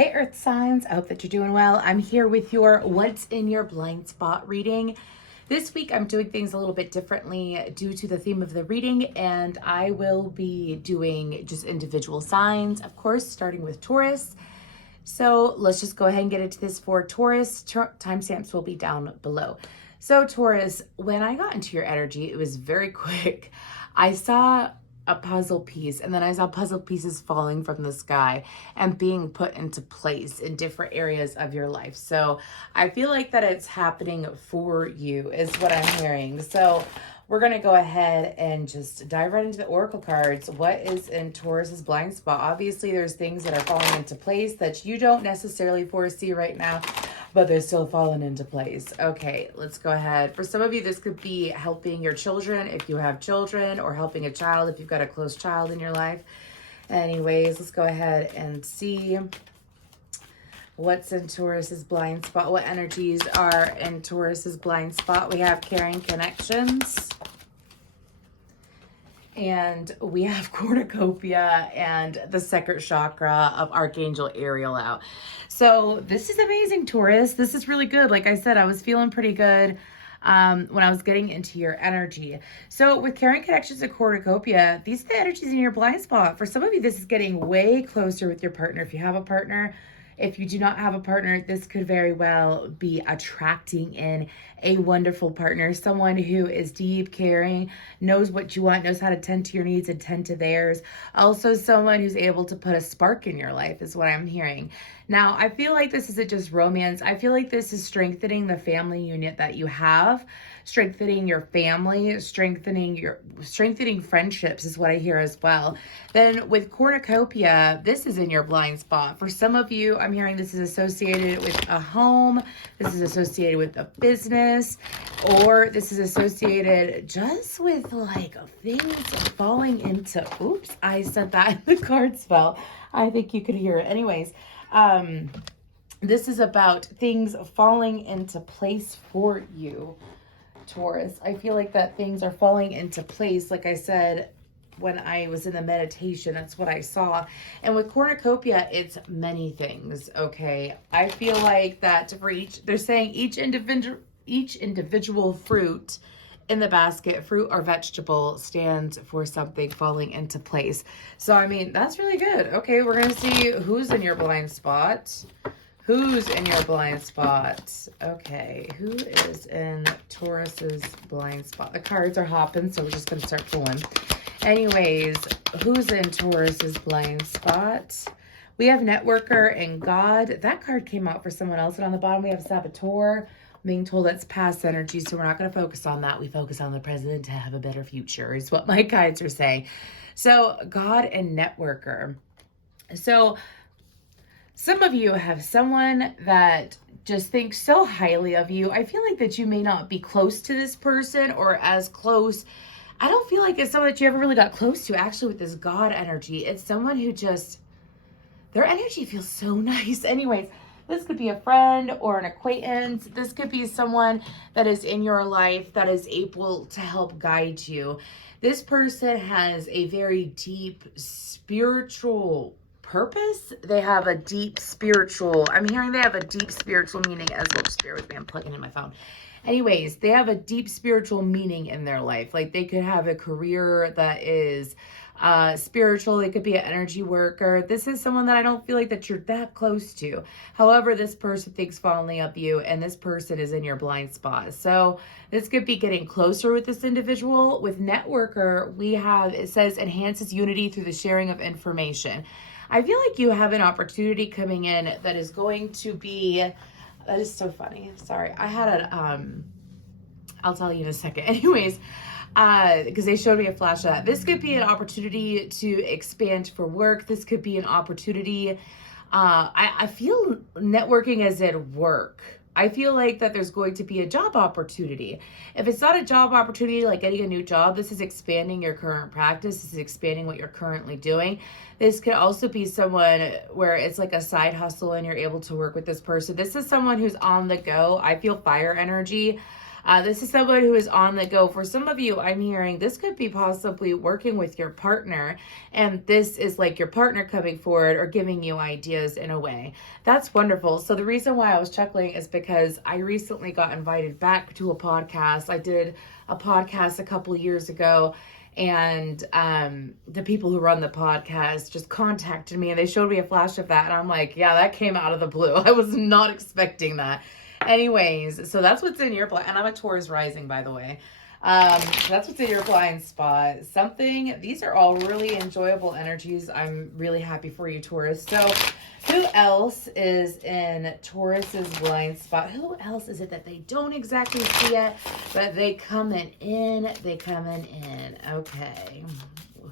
Hey Earth signs, I hope that you're doing well. I'm here with your What's in Your Blind Spot reading. This week I'm doing things a little bit differently due to the theme of the reading, and I will be doing just individual signs, of course, starting with Taurus. So let's just go ahead and get into this for Taurus. Timestamps will be down below. So Taurus, when I got into your energy, it was very quick. I saw a puzzle piece, and then I saw puzzle pieces falling from the sky and being put into place in different areas of your life. So I feel like that it's happening for you is what I'm hearing. So we're going to go ahead and just dive right into the oracle cards. What is in Taurus's blind spot? Obviously, there's things that are falling into place that you don't necessarily foresee right now, but they're still falling into place. Okay, let's go ahead. For some of you, this could be helping your children if you have children, or helping a child if you've got a close child in your life. Anyways, let's go ahead and see what's in Taurus's blind spot. What energies are in Taurus's blind spot? We have caring connections, and we have cornucopia and the second chakra of Archangel Ariel out. So this is amazing, Taurus. This is really good. Like I said, I was feeling pretty good when I was getting into your energy. So with caring connections and cornucopia, these are the energies in your blind spot. For some of you, this is getting way closer with your partner. If you have a partner, if you do not have a partner, this could very well be attracting in a wonderful partner, someone who is deep, caring, knows what you want, knows how to tend to your needs and tend to theirs. Also, someone who's able to put a spark in your life is what I'm hearing. Now, I feel like this isn't just romance. I feel like this is strengthening the family unit that you have, strengthening your family, strengthening friendships is what I hear as well. Then with cornucopia, this is in your blind spot. For some of you, I'm hearing this is associated with a home, this is associated with a business, or this is associated just with like things falling into, oops, I said that in the card spell. I think you could hear it. Anyways, this is about things falling into place for you, Taurus. I feel like that things are falling into place. Like I said, when I was in the meditation, that's what I saw. And with cornucopia, it's many things, okay? I feel like that for each, they're saying each individual fruit in the basket, fruit or vegetable, stands for something falling into place. So, I mean, that's really good. Okay, we're going to see who's in your blind spot. Who's in your blind spot? Okay, who is in Taurus's blind spot? The cards are hopping, so we're just going to start pulling. Anyways, who's in Taurus's blind spot? We have Networker and God. That card came out for someone else. And on the bottom, we have Saboteur. I'm being told that's past energy, so we're not going to focus on that. We focus on the present to have a better future, is what my guides are saying. So, God and Networker. So, some of you have someone that just thinks so highly of you. I feel like that you may not be close to this person or as close. I don't feel like it's someone that you ever really got close to, actually, with this God energy. It's someone who just, their energy feels so nice. Anyways, this could be a friend or an acquaintance. This could be someone that is in your life that is able to help guide you. This person has a very deep spiritual purpose. They have a deep spiritual, I'm hearing they have a deep spiritual meaning as well. Just bear with me, I'm plugging in my phone. Anyways, they have a deep spiritual meaning in their life. Like they could have a career that is spiritual. They could be an energy worker. This is someone that I don't feel like that you're that close to. However, this person thinks fondly of you, and this person is in your blind spot. So this could be getting closer with this individual. With Networker, we have, it says, enhances unity through the sharing of information. I feel like you have an opportunity coming in that is going to be, that is so funny. Sorry. I had I'll tell you in a second. Anyways, because they showed me a flash of that. This could be an opportunity to expand for work. This could be an opportunity. I feel networking as in work. I feel like that there's going to be a job opportunity. If it's not a job opportunity like getting a new job, this is expanding your current practice. This is expanding what you're currently doing. This could also be someone where it's like a side hustle and you're able to work with this person. This is someone who's on the go. I feel fire energy. This is someone who is on the go. For some of you, I'm hearing this could be possibly working with your partner, and this is like your partner coming forward or giving you ideas in a way. That's wonderful. So the reason why I was chuckling is because I recently got invited back to a podcast. I did a podcast a couple of years ago, and the people who run the podcast just contacted me and they showed me a flash of that, and I'm like, yeah, that came out of the blue. I was not expecting that. Anyways, so that's what's in your blind, and I'm a Taurus rising, by the way. That's what's in your blind spot. These are all really enjoyable energies. I'm really happy for you, Taurus. So who else is in Taurus's blind spot? Who else is it that they don't exactly see it, but they coming in? Okay.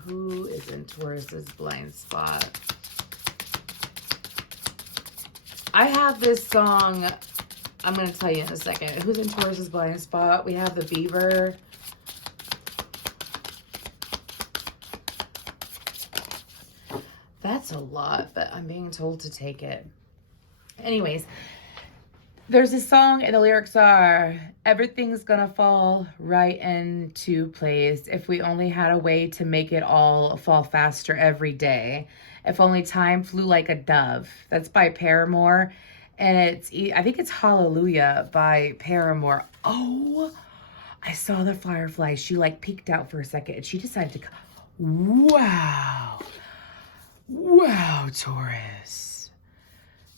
Who is in Taurus's blind spot? I have this song. I'm going to tell you in a second. Who's in Taurus's blind spot? We have the beaver. That's a lot, but I'm being told to take it. Anyways, there's a song and the lyrics are, everything's gonna fall right into place if we only had a way to make it all fall faster every day. If only time flew like a dove. That's by Paramore. And I think it's Hallelujah by Paramore. Oh, I saw the firefly. She like peeked out for a second and she decided to, wow. Wow, Taurus.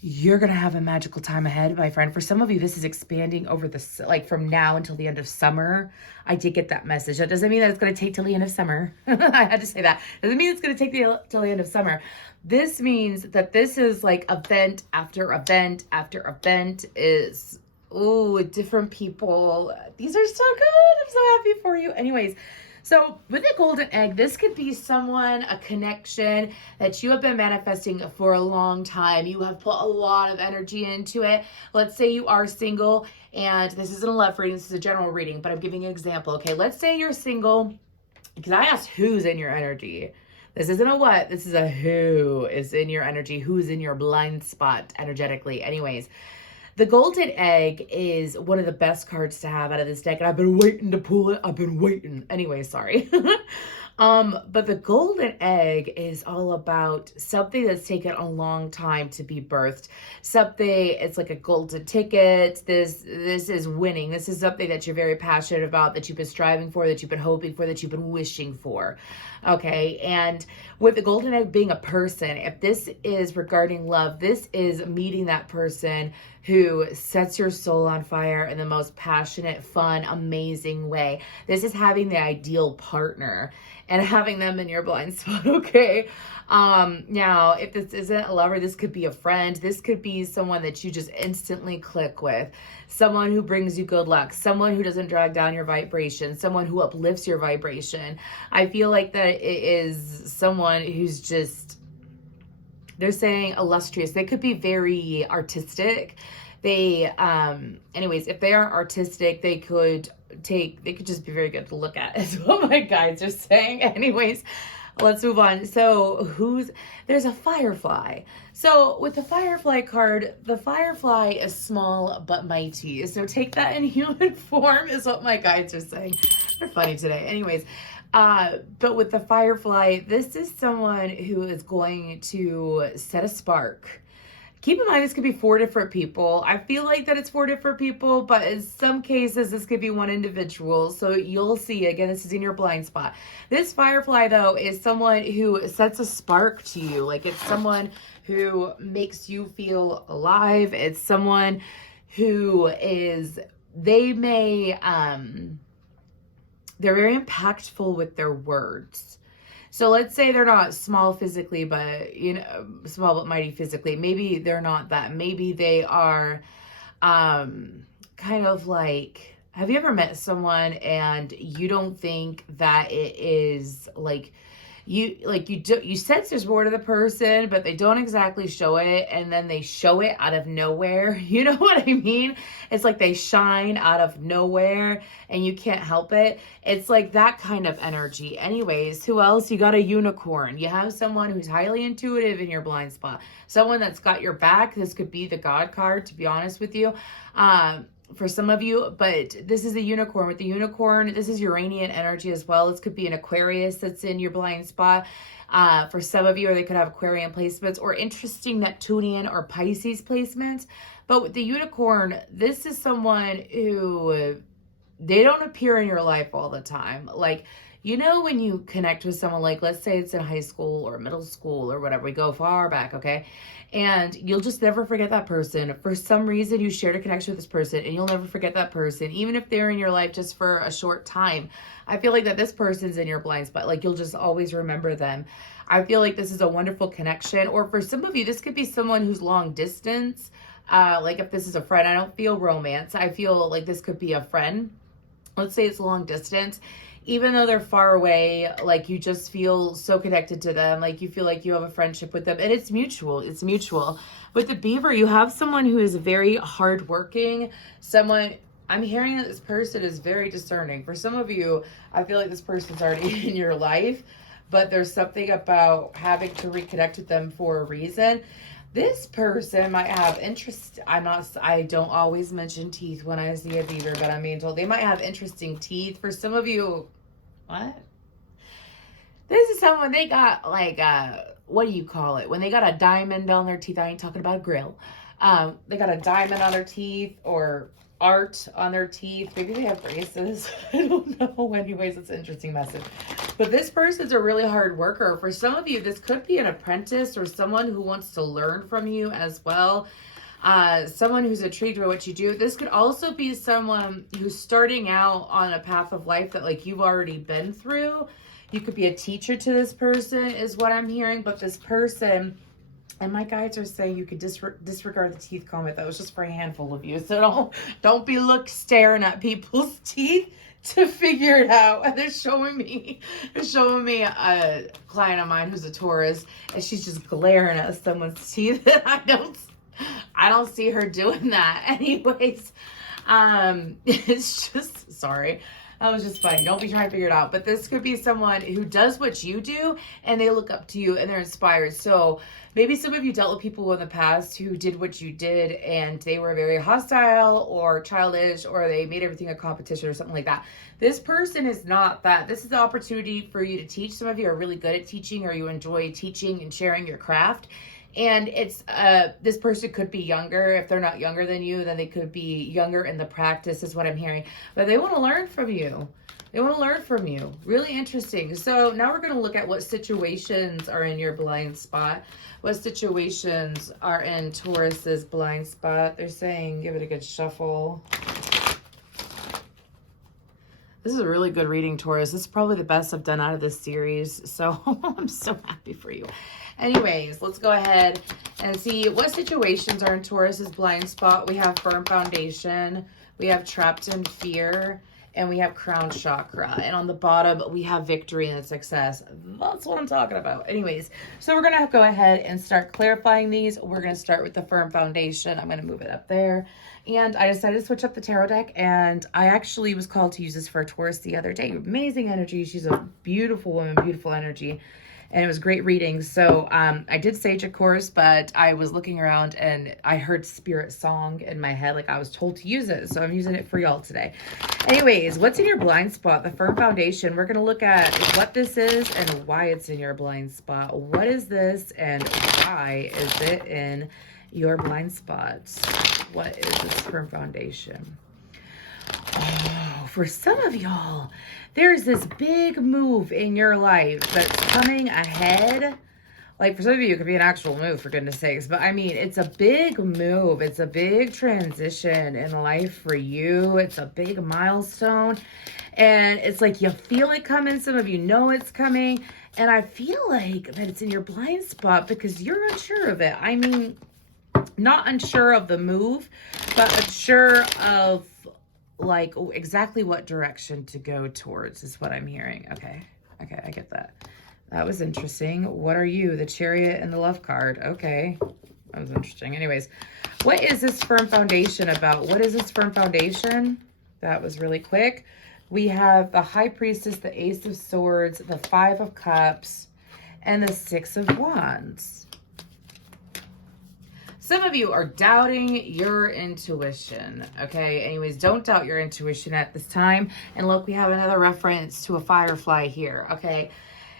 You're going to have a magical time ahead, my friend. For some of you, this is expanding over like from now until the end of summer. I did get that message. That doesn't mean that it's going to take till the end of summer. I had to say that. Doesn't mean it's going to take till the end of summer. This means that this is like event after event after event is, different people. These are so good. I'm so happy for you. Anyways, so with a golden egg, this could be someone, a connection that you have been manifesting for a long time. You have put a lot of energy into it. Let's say you are single, and this isn't a love reading, this is a general reading, but I'm giving an example. Okay, let's say you're single, because I asked who's in your energy. This isn't a what, this is a who is in your energy, who's in your blind spot energetically. Anyways, the golden egg is one of the best cards to have out of this deck, and I've been waiting to pull it. I've been waiting. Anyway, sorry. But the golden egg is all about something that's taken a long time to be birthed. It's like a golden ticket. This is winning. This is something that you're very passionate about, that you've been striving for, that you've been hoping for, that you've been wishing for. Okay, and with the golden egg being a person, if this is regarding love, this is meeting that person who sets your soul on fire in the most passionate, fun, amazing way. This is having the ideal partner and having them in your blind spot, okay? Now, if this isn't a lover, this could be a friend. This could be someone that you just instantly click with. Someone who brings you good luck. Someone who doesn't drag down your vibration. Someone who uplifts your vibration. I feel like that it is someone who's just, they're saying illustrious. They could be very artistic. Anyways, if they are artistic, they could just be very good to look at, is what my guides are saying. Anyways, let's move on. So there's a firefly. So with the firefly card, the firefly is small but mighty. So take that in human form is what my guides are saying. They're funny today. Anyways, but with the firefly, this is someone who is going to set a spark. Keep in mind, this could be 4 different people. I feel like that it's 4 different people, but in some cases, this could be one individual. So you'll see, again, this is in your blind spot. This firefly, though, is someone who sets a spark to you. Like, it's someone who makes you feel alive. It's someone who they're very impactful with their words. So let's say they're not small physically, but, small but mighty physically. Maybe they're not that. Maybe they are kind of like, have you ever met someone and you don't think that it is like, you sense there's more to the person, but they don't exactly show it, and then they show it out of nowhere. You know what I mean? It's like they shine out of nowhere and you can't help it. It's like that kind of energy. Anyways, who else? You got a unicorn. You have someone who's highly intuitive in your blind spot. Someone that's got your back. This could be the God card, to be honest with you. for some of you, but this is a unicorn. With the unicorn, this is Uranian energy as well. This could be an Aquarius that's in your blind spot. For some of you, or they could have Aquarian placements or interesting Neptunian or Pisces placements. But with the unicorn, this is someone who, they don't appear in your life all the time. Like, you know, when you connect with someone, like, let's say it's in high school or middle school or whatever, we go far back, okay? And you'll just never forget that person. For some reason, you shared a connection with this person and you'll never forget that person, even if they're in your life just for a short time. I feel like that this person's in your blind spot. Like, you'll just always remember them. I feel like this is a wonderful connection. Or for some of you, this could be someone who's long distance. Like if this is a friend, I don't feel romance. I feel like this could be a friend. Let's say it's long distance. Even though they're far away, like you just feel so connected to them. Like you feel like you have a friendship with them and it's mutual. It's mutual. With the beaver, you have someone who is very hardworking. Someone, I'm hearing that this person is very discerning. For some of you, I feel like this person's already in your life, but there's something about having to reconnect with them for a reason. This person might have interest. I don't always mention teeth when I see a beaver, but I'm being told they might have interesting teeth. For some of you, what? This is someone, they got like, what do you call it? When they got a diamond on their teeth, I ain't talking about a grill. They got a diamond on their teeth or art on their teeth. Maybe they have braces. I don't know. Anyways, it's an interesting message. But this person's a really hard worker. For some of you, this could be an apprentice or someone who wants to learn from you as well. Someone who's intrigued by what you do. This could also be someone who's starting out on a path of life that like you've already been through. You could be a teacher to this person is what I'm hearing. But this person, and my guides are saying you could disregard the teeth comment. That was just for a handful of you. So don't be staring at people's teeth to figure it out. And they're showing me a client of mine who's a Taurus, and she's just glaring at someone's teeth. And I don't see her doing that. Anyways, it's just, sorry. That was just funny. Don't be trying to figure it out. But this could be someone who does what you do and they look up to you and they're inspired. So maybe some of you dealt with people in the past who did what you did and they were very hostile or childish or they made everything a competition or something like that. This person is not that. This is the opportunity for you to teach. Some of you are really good at teaching or you enjoy teaching and sharing your craft. And it's, this person could be younger. If they're not younger than you, then they could be younger in the practice is what I'm hearing. But they want to learn from you. They want to learn from you. Really interesting. So now we're going to look at what situations are in your blind spot. What situations are in Taurus's blind spot. They're saying, give it a good shuffle. This is a really good reading, Taurus. This is probably the best I've done out of this series. So I'm so happy for you. Anyways, let's go ahead and see what situations are in Taurus's blind spot. We have firm foundation, we have trapped in fear, and we have crown chakra. And on the bottom, we have victory and success. That's what I'm talking about. Anyways, so we're going to go ahead and start clarifying these. We're going to start with the firm foundation. I'm going to move it up there. And I decided to switch up the tarot deck. And I actually was called to use this for a Taurus the other day. Amazing energy. She's a beautiful woman, beautiful energy. And it was great reading. So I did sage, of course, but I was looking around and I heard spirit song in my head. Like I was told to use it. So I'm using it for y'all today. Anyways, what's in your blind spot? The firm foundation. We're going to look at what this is and why it's in your blind spot. What is this and why is it in your blind spots? What is this firm foundation? Oh, for some of y'all, there's this big move in your life that's coming ahead. Like for some of you, it could be an actual move, for goodness sakes. But I mean, it's a big move. It's a big transition in life for you. It's a big milestone. And it's like you feel it coming. Some of you know it's coming. And I feel like that it's in your blind spot because you're unsure of it. I mean, not unsure of the move, but unsure of like exactly what direction to go towards is what I'm hearing. Okay, I get that. That was interesting. What are you? The Chariot and the Love card. Okay, that was interesting. Anyways, what is this firm foundation about? What is this firm foundation? That was really quick. We have the High Priestess, the Ace of Swords, the Five of Cups, and the Six of Wands. Some of you are doubting your intuition, okay? Anyways, don't doubt your intuition at this time. And look, we have another reference to a firefly here, okay?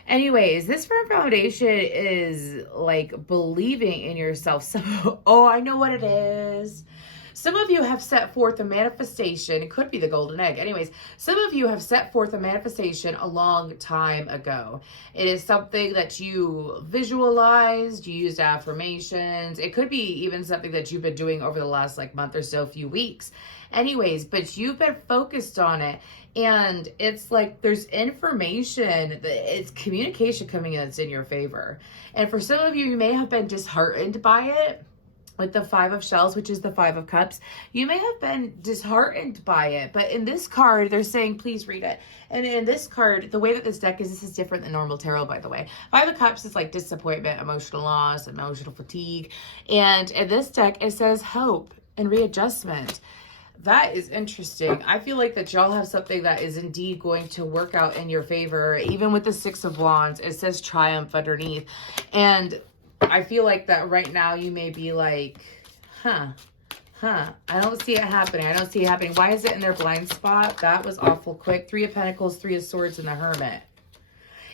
Anyways, this firm foundation is like believing in yourself. So, oh, I know what it is. Some of you have set forth a manifestation. It could be the golden egg. Anyways, some of you have set forth a manifestation a long time ago. It is something that you visualized, you used affirmations. It could be even something that you've been doing over the last like month or so, few weeks. Anyways, but you've been focused on it. And it's like there's information, it's communication coming in that's in your favor. And for some of you, you may have been disheartened by it. With the Five of Shells, which is the Five of Cups, you may have been disheartened by it. But in this card, they're saying, please read it. And in this card, the way that this deck is, this is different than normal tarot, by the way. Five of Cups is like disappointment, emotional loss, emotional fatigue. And in this deck, it says hope and readjustment. That is interesting. I feel like that y'all have something that is indeed going to work out in your favor. Even with the Six of Wands, it says triumph underneath. And I feel like that right now you may be like, I don't see it happening. I don't see it happening. Why is it in their blind spot? That was awful quick. Three of Pentacles, Three of Swords, and the Hermit.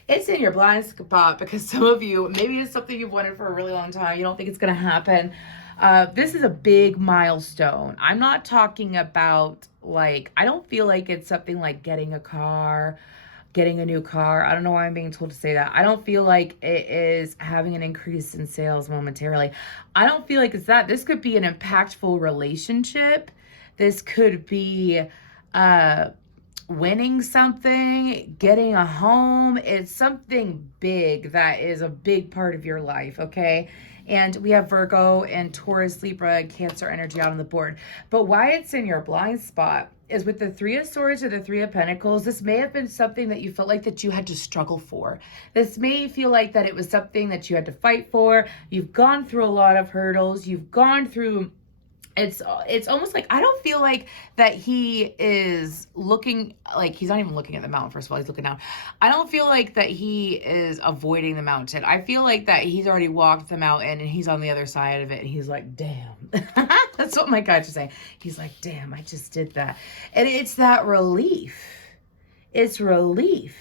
It's in your blind spot because some of you, maybe it's something you've wanted for a really long time. You don't think it's going to happen. This is a big milestone. I'm not talking about like, I don't feel like it's something like getting a car, getting a new car. I don't know why I'm being told to say that. I don't feel like it is having an increase in sales momentarily. I don't feel like it's that. This could be an impactful relationship. This could be winning something, getting a home. It's something big that is a big part of your life, okay? And we have Virgo and Taurus, Libra, and Cancer energy out on the board. But why it's in your blind spot is with the Three of Swords or the Three of Pentacles, this may have been something that you felt like that you had to struggle for. This may feel like that it was something that you had to fight for. You've gone through a lot of hurdles. You've gone through... It's almost like, I don't feel like that he is looking, like he's not even looking at the mountain, first of all, he's looking down. I don't feel like that he is avoiding the mountain. I feel like that he's already walked the mountain and he's on the other side of it and he's like, damn. That's what my guides are saying. He's like, damn, I just did that. And it's that relief. It's relief.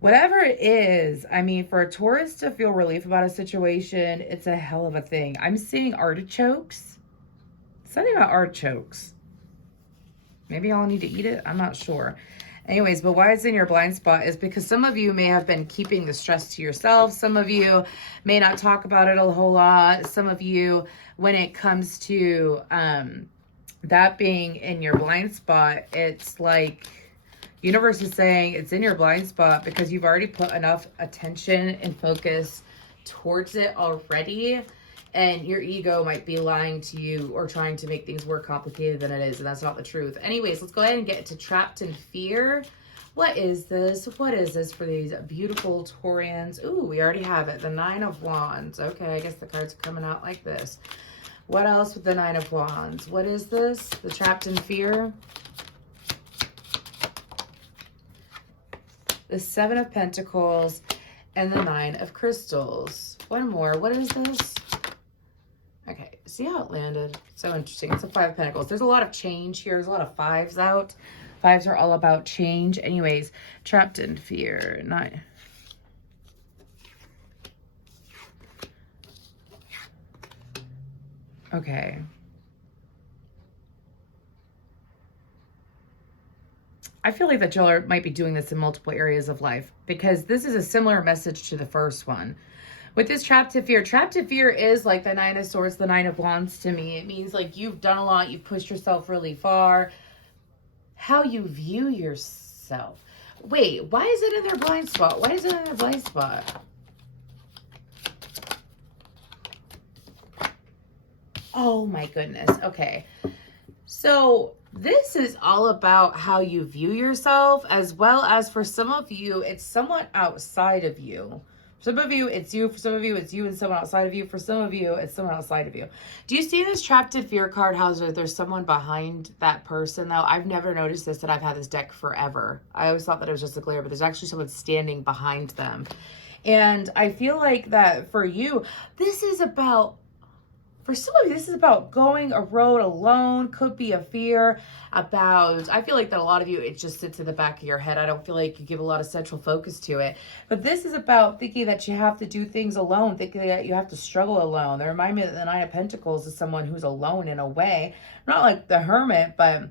Whatever it is, I mean, for a Taurus to feel relief about a situation, it's a hell of a thing. I'm seeing artichokes. Something about artichokes. Maybe I'll need to eat it. I'm not sure. Anyways, but why it's in your blind spot is because some of you may have been keeping the stress to yourself. Some of you may not talk about it a whole lot. Some of you, when it comes to that being in your blind spot, it's like universe is saying it's in your blind spot because you've already put enough attention and focus towards it already. And your ego might be lying to you or trying to make things more complicated than it is. And that's not the truth. Anyways, let's go ahead and get to Trapped in Fear. What is this? What is this for these beautiful Taurians? Ooh, we already have it. The Nine of Wands. Okay, I guess the cards are coming out like this. What else with the Nine of Wands? What is this? The Trapped in Fear. The Seven of Pentacles and the Nine of Crystals. One more. What is this? Okay, see how it landed? So interesting. It's a Five of Pentacles. There's a lot of change here. There's a lot of fives out. Fives are all about change. Anyways, Trapped in Fear. Nine. Okay. I feel like that y'all might be doing this in multiple areas of life because this is a similar message to the first one. With this Trapped in Fear is like the Nine of Swords, the Nine of Wands to me. It means like you've done a lot, you've pushed yourself really far. How you view yourself. Wait, why is it in their blind spot? Why is it in their blind spot? Oh my goodness. Okay. So this is all about how you view yourself, as well as for some of you, it's somewhat outside of you. Some of you, it's you. For some of you, it's you and someone outside of you. For some of you, it's someone outside of you. Do you see this Trapped in Fear card? How there's someone behind that person, though? I've never noticed this, and I've had this deck forever. I always thought that it was just a glare, but there's actually someone standing behind them. And I feel like that for you, this is about For some of you, this is about going a road alone. Could be a fear about, I feel like that a lot of you, it just sits in the back of your head. I don't feel like you give a lot of central focus to it. But this is about thinking that you have to do things alone, thinking that you have to struggle alone. They remind me that the Nine of Pentacles is someone who's alone in a way. Not like the Hermit, but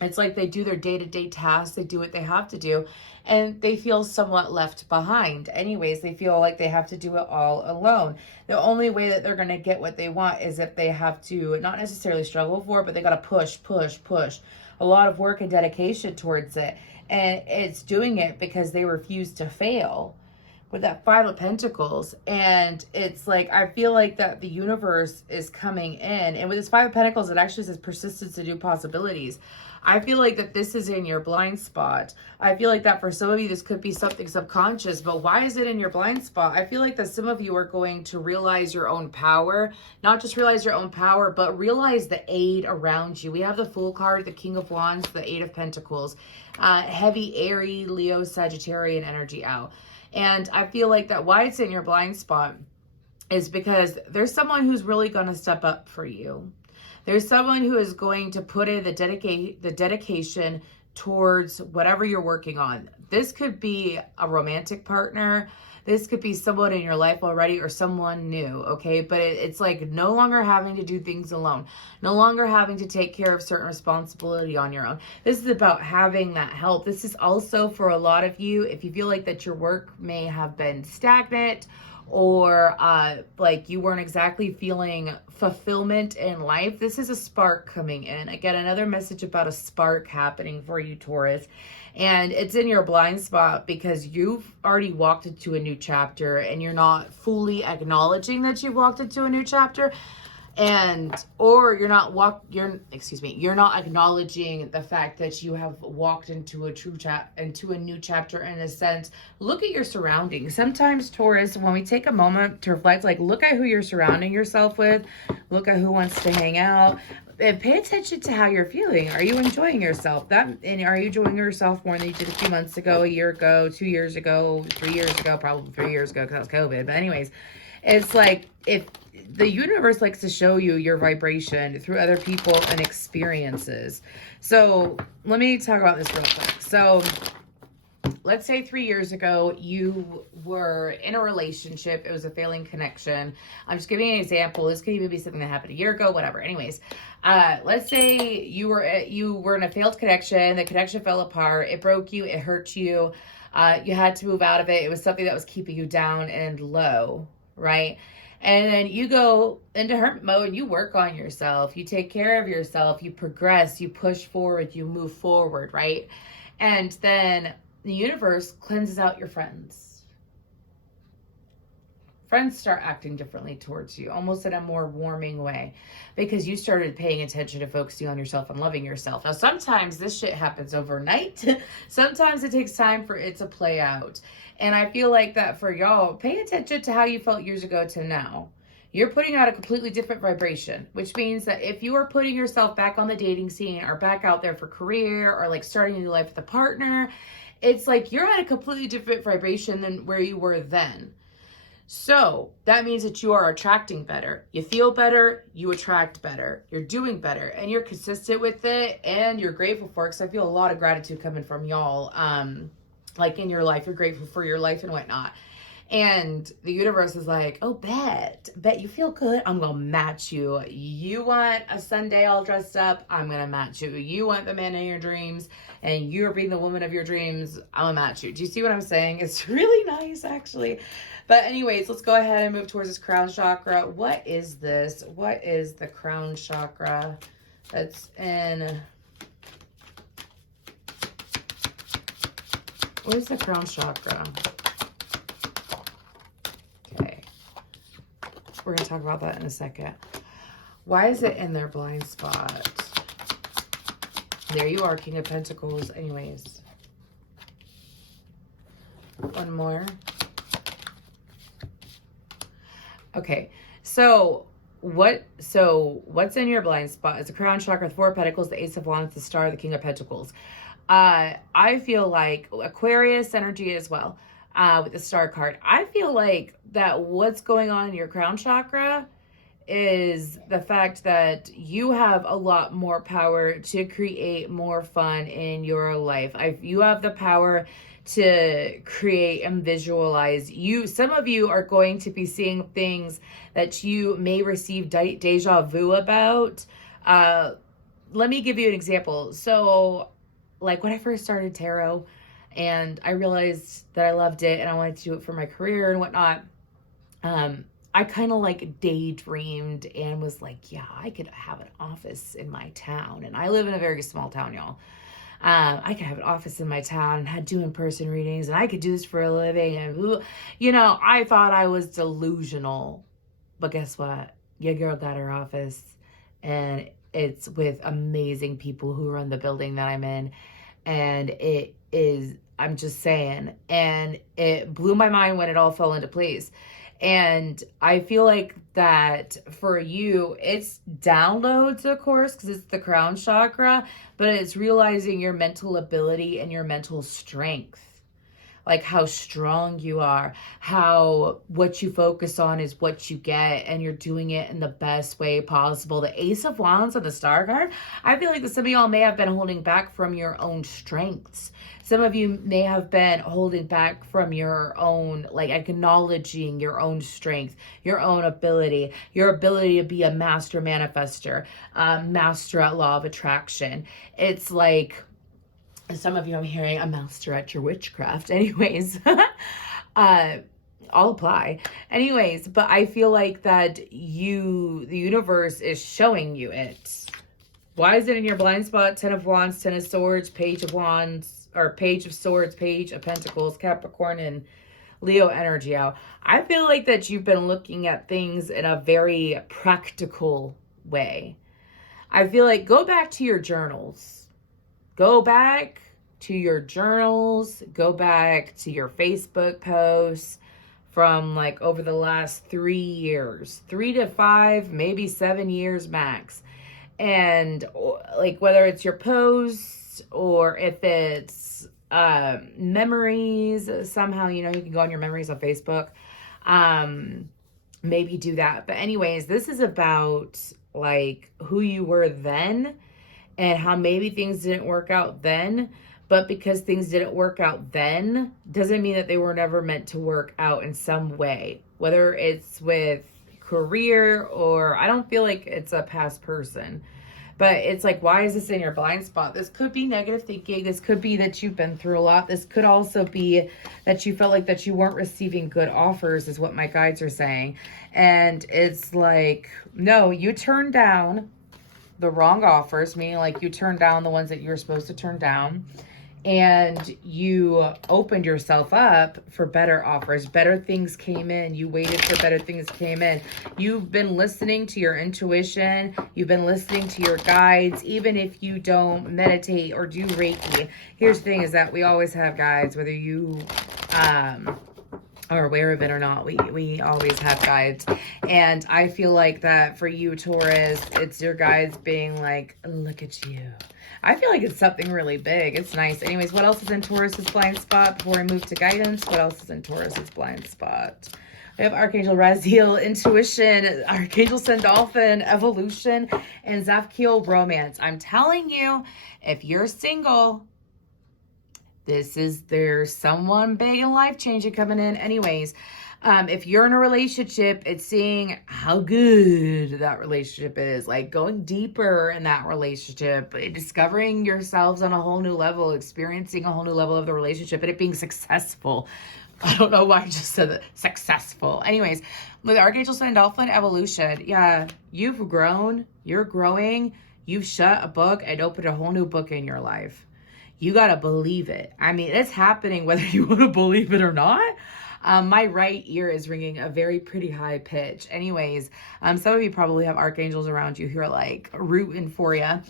it's like they do their day-to-day tasks. They do what they have to do. And they feel somewhat left behind. Anyways, they feel like they have to do it all alone. The only way that they're going to get what they want is if they have to not necessarily struggle for it, but they got to push, push, push. A lot of work and dedication towards it. And it's doing it because they refuse to fail. With that Five of Pentacles, and it's like, I feel like that the universe is coming in, and with this Five of Pentacles, it actually says persistence to new possibilities. I feel like that this is in your blind spot. I feel like that for some of you, this could be something subconscious, but why is it in your blind spot? I feel like that some of you are going to realize your own power, not just realize your own power, but realize the aid around you. We have the Fool card, the King of Wands, the Eight of Pentacles, heavy, airy, Leo, Sagittarian energy out. And I feel like that why it's in your blind spot is because there's someone who's really going to step up for you. There's someone who is going to put in the dedication towards whatever you're working on. This could be a romantic partner. This could be someone in your life already or someone new, okay? But it's like no longer having to do things alone. No longer having to take care of certain responsibility on your own. This is about having that help. This is also for a lot of you, if you feel like that your work may have been stagnant or like you weren't exactly feeling fulfillment in life, this is a spark coming in. Again, another message about a spark happening for you, Taurus. And it's in your blind spot because you've already walked into a new chapter and you're not fully acknowledging that you've walked into a new chapter. Or you're not acknowledging the fact that you have walked into a new chapter in a sense. Look at your surroundings. Sometimes, Taurus, when we take a moment to reflect, like look at who you're surrounding yourself with, look at who wants to hang out, and pay attention to how you're feeling. Are you enjoying yourself? And are you enjoying yourself more than you did a few months ago, a year ago, 2 years ago, 3 years ago, probably 3 years ago because that was COVID. But anyways, it's like if the universe likes to show you your vibration through other people and experiences. So let me talk about this real quick. So let's say 3 years ago, you were in a relationship. It was a failing connection. I'm just giving an example. This could even be something that happened a year ago, whatever. Anyways, let's say you were in a failed connection. The connection fell apart. It broke you. It hurt you. You had to move out of it. It was something that was keeping you down and low, right? And then you go into hermit mode and you work on yourself. You take care of yourself. You progress. You push forward. You move forward, right? And then the universe cleanses out your friends. Friends start acting differently towards you, almost in a more warming way, because you started paying attention to focusing on yourself and loving yourself. Now, sometimes this shit happens overnight. Sometimes it takes time for it to play out. And I feel like that for y'all, pay attention to how you felt years ago to now. You're putting out a completely different vibration, which means that if you are putting yourself back on the dating scene or back out there for career or like starting a new life with a partner, it's like you're at a completely different vibration than where you were then. So that means that you are attracting better. You feel better, you attract better. You're doing better and you're consistent with it and you're grateful for it. Because I feel a lot of gratitude coming from y'all. Like in your life, you're grateful for your life and whatnot. And the universe is like, oh, bet you feel good. I'm going to match you. You want a Sunday all dressed up? I'm going to match you. You want the man in your dreams and you're being the woman of your dreams? I'm going to match you. Do you see what I'm saying? It's really nice, actually. But anyways, let's go ahead and move towards this crown chakra. What is this? What is the crown chakra that's in... What is the crown chakra? Okay. We're going to talk about that in a second. Why is it in their blind spot? There you are, King of Pentacles. Anyways. One more. Okay. What's in your blind spot? It's a crown chakra, the Four of Pentacles, the Ace of Wands, the Star, the King of Pentacles. I feel like Aquarius energy as well, with the Star card. I feel like that what's going on in your crown chakra is the fact that you have a lot more power to create more fun in your life. You have the power to create and visualize. Some of you are going to be seeing things that you may receive deja vu about. Let me give you an example. So, like when I first started tarot and I realized that I loved it and I wanted to do it for my career and whatnot, I kind of like daydreamed and was like, yeah, I could have an office in my town. And I live in a very small town, y'all. I could have an office in my town and had do in-person readings and I could do this for a living. And, you know, I thought I was delusional. But guess what? Your girl got her office and it's with amazing people who run the building that I'm in. And it is, I'm just saying, and it blew my mind when it all fell into place. And I feel like that for you, it's downloads, of course, because it's the crown chakra, but it's realizing your mental ability and your mental strength. Like how strong you are, how what you focus on is what you get, and you're doing it in the best way possible. The Ace of Wands and the Star card, I feel like that some of y'all may have been holding back from your own strengths. Some of you may have been holding back from your own, like acknowledging your own strength, your own ability, your ability to be a master manifester, master at law of attraction. It's like, some of you I'm hearing a master at your witchcraft. Anyways, I'll apply. Anyways, but I feel like that the universe is showing you it. Why is it in your blind spot? 10 of Wands, 10 of Swords, Page of Wands, or Page of Swords, Page of Pentacles, Capricorn, and Leo energy out. I feel like that you've been looking at things in a very practical way. I feel like go back to your journals. Go back to your journals, go back to your Facebook posts from like over the last 3 years, 3 to 5, maybe 7 years max. And like whether it's your posts or if it's memories, somehow, you know, you can go on your memories on Facebook. Maybe do that. But anyways, this is about like who you were then and how maybe things didn't work out then, but because things didn't work out then, doesn't mean that they were never meant to work out in some way. Whether it's with career or, I don't feel like it's a past person. But it's like, why is this in your blind spot? This could be negative thinking. This could be that you've been through a lot. This could also be that you felt like that you weren't receiving good offers is what my guides are saying. And it's like, no, you turned down the wrong offers, meaning like you turned down the ones that you were supposed to turn down, and you opened yourself up for better offers. Better things came in. You waited for better things came in. You've been listening to your intuition. You've been listening to your guides, even if you don't meditate or do Reiki. Here's the thing is that we always have guides, whether you are aware of it or not. We always have guides. And I feel like that for you, Taurus, it's your guides being like, look at you. I feel like it's something really big. It's nice. Anyways, what else is in Taurus's blind spot before I move to guidance? What else is in Taurus's blind spot? We have Archangel Raziel, Intuition, Archangel Sandalphon, Evolution, and Zafkiel, Romance. I'm telling you, if you're single, there's someone big and life-changing coming in. Anyways, if you're in a relationship, it's seeing how good that relationship is, like going deeper in that relationship, discovering yourselves on a whole new level, experiencing a whole new level of the relationship, and it being successful. I don't know why I just said that. Successful. Anyways, with Archangel Sandalphon, Evolution, yeah, you've grown, you're growing, you've shut a book and opened a whole new book in your life. You got to believe it. I mean, it's happening whether you want to believe it or not. My right ear is ringing a very pretty high pitch. Anyways, some of you probably have archangels around you who are like rooting for you.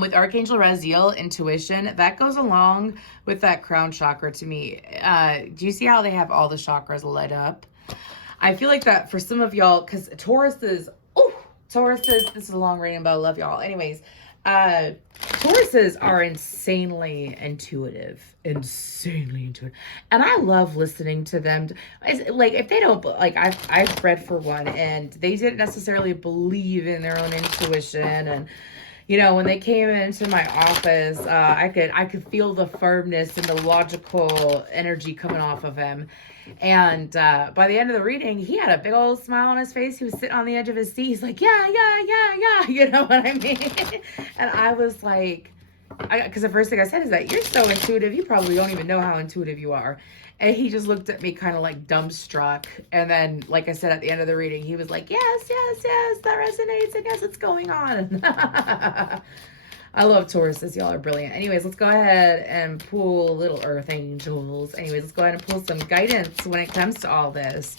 With Archangel Raziel, Intuition, that goes along with that crown chakra to me. Do you see how they have all the chakras lit up? I feel like that for some of y'all, because Taurus is, this is a long reading, but I love y'all. Anyways, Tauruses are insanely intuitive, and I love listening to them. It's like, if they don't, like, I've read for one, and they didn't necessarily believe in their own intuition, and you know, when they came into my office, I could feel the firmness and the logical energy coming off of him. And by the end of the reading, he had a big old smile on his face. He was sitting on the edge of his seat. He's like, yeah, yeah, yeah, yeah. You know what I mean? And I was like, because the first thing I said is that you're so intuitive, you probably don't even know how intuitive you are. And he just looked at me kind of like dumbstruck. And then, like I said, at the end of the reading, he was like, yes, yes, yes, that resonates. And yes, it's going on. I love Tauruses. Y'all are brilliant. Anyways, let's go ahead and pull little earth angels. Anyways, let's go ahead and pull some guidance when it comes to all this.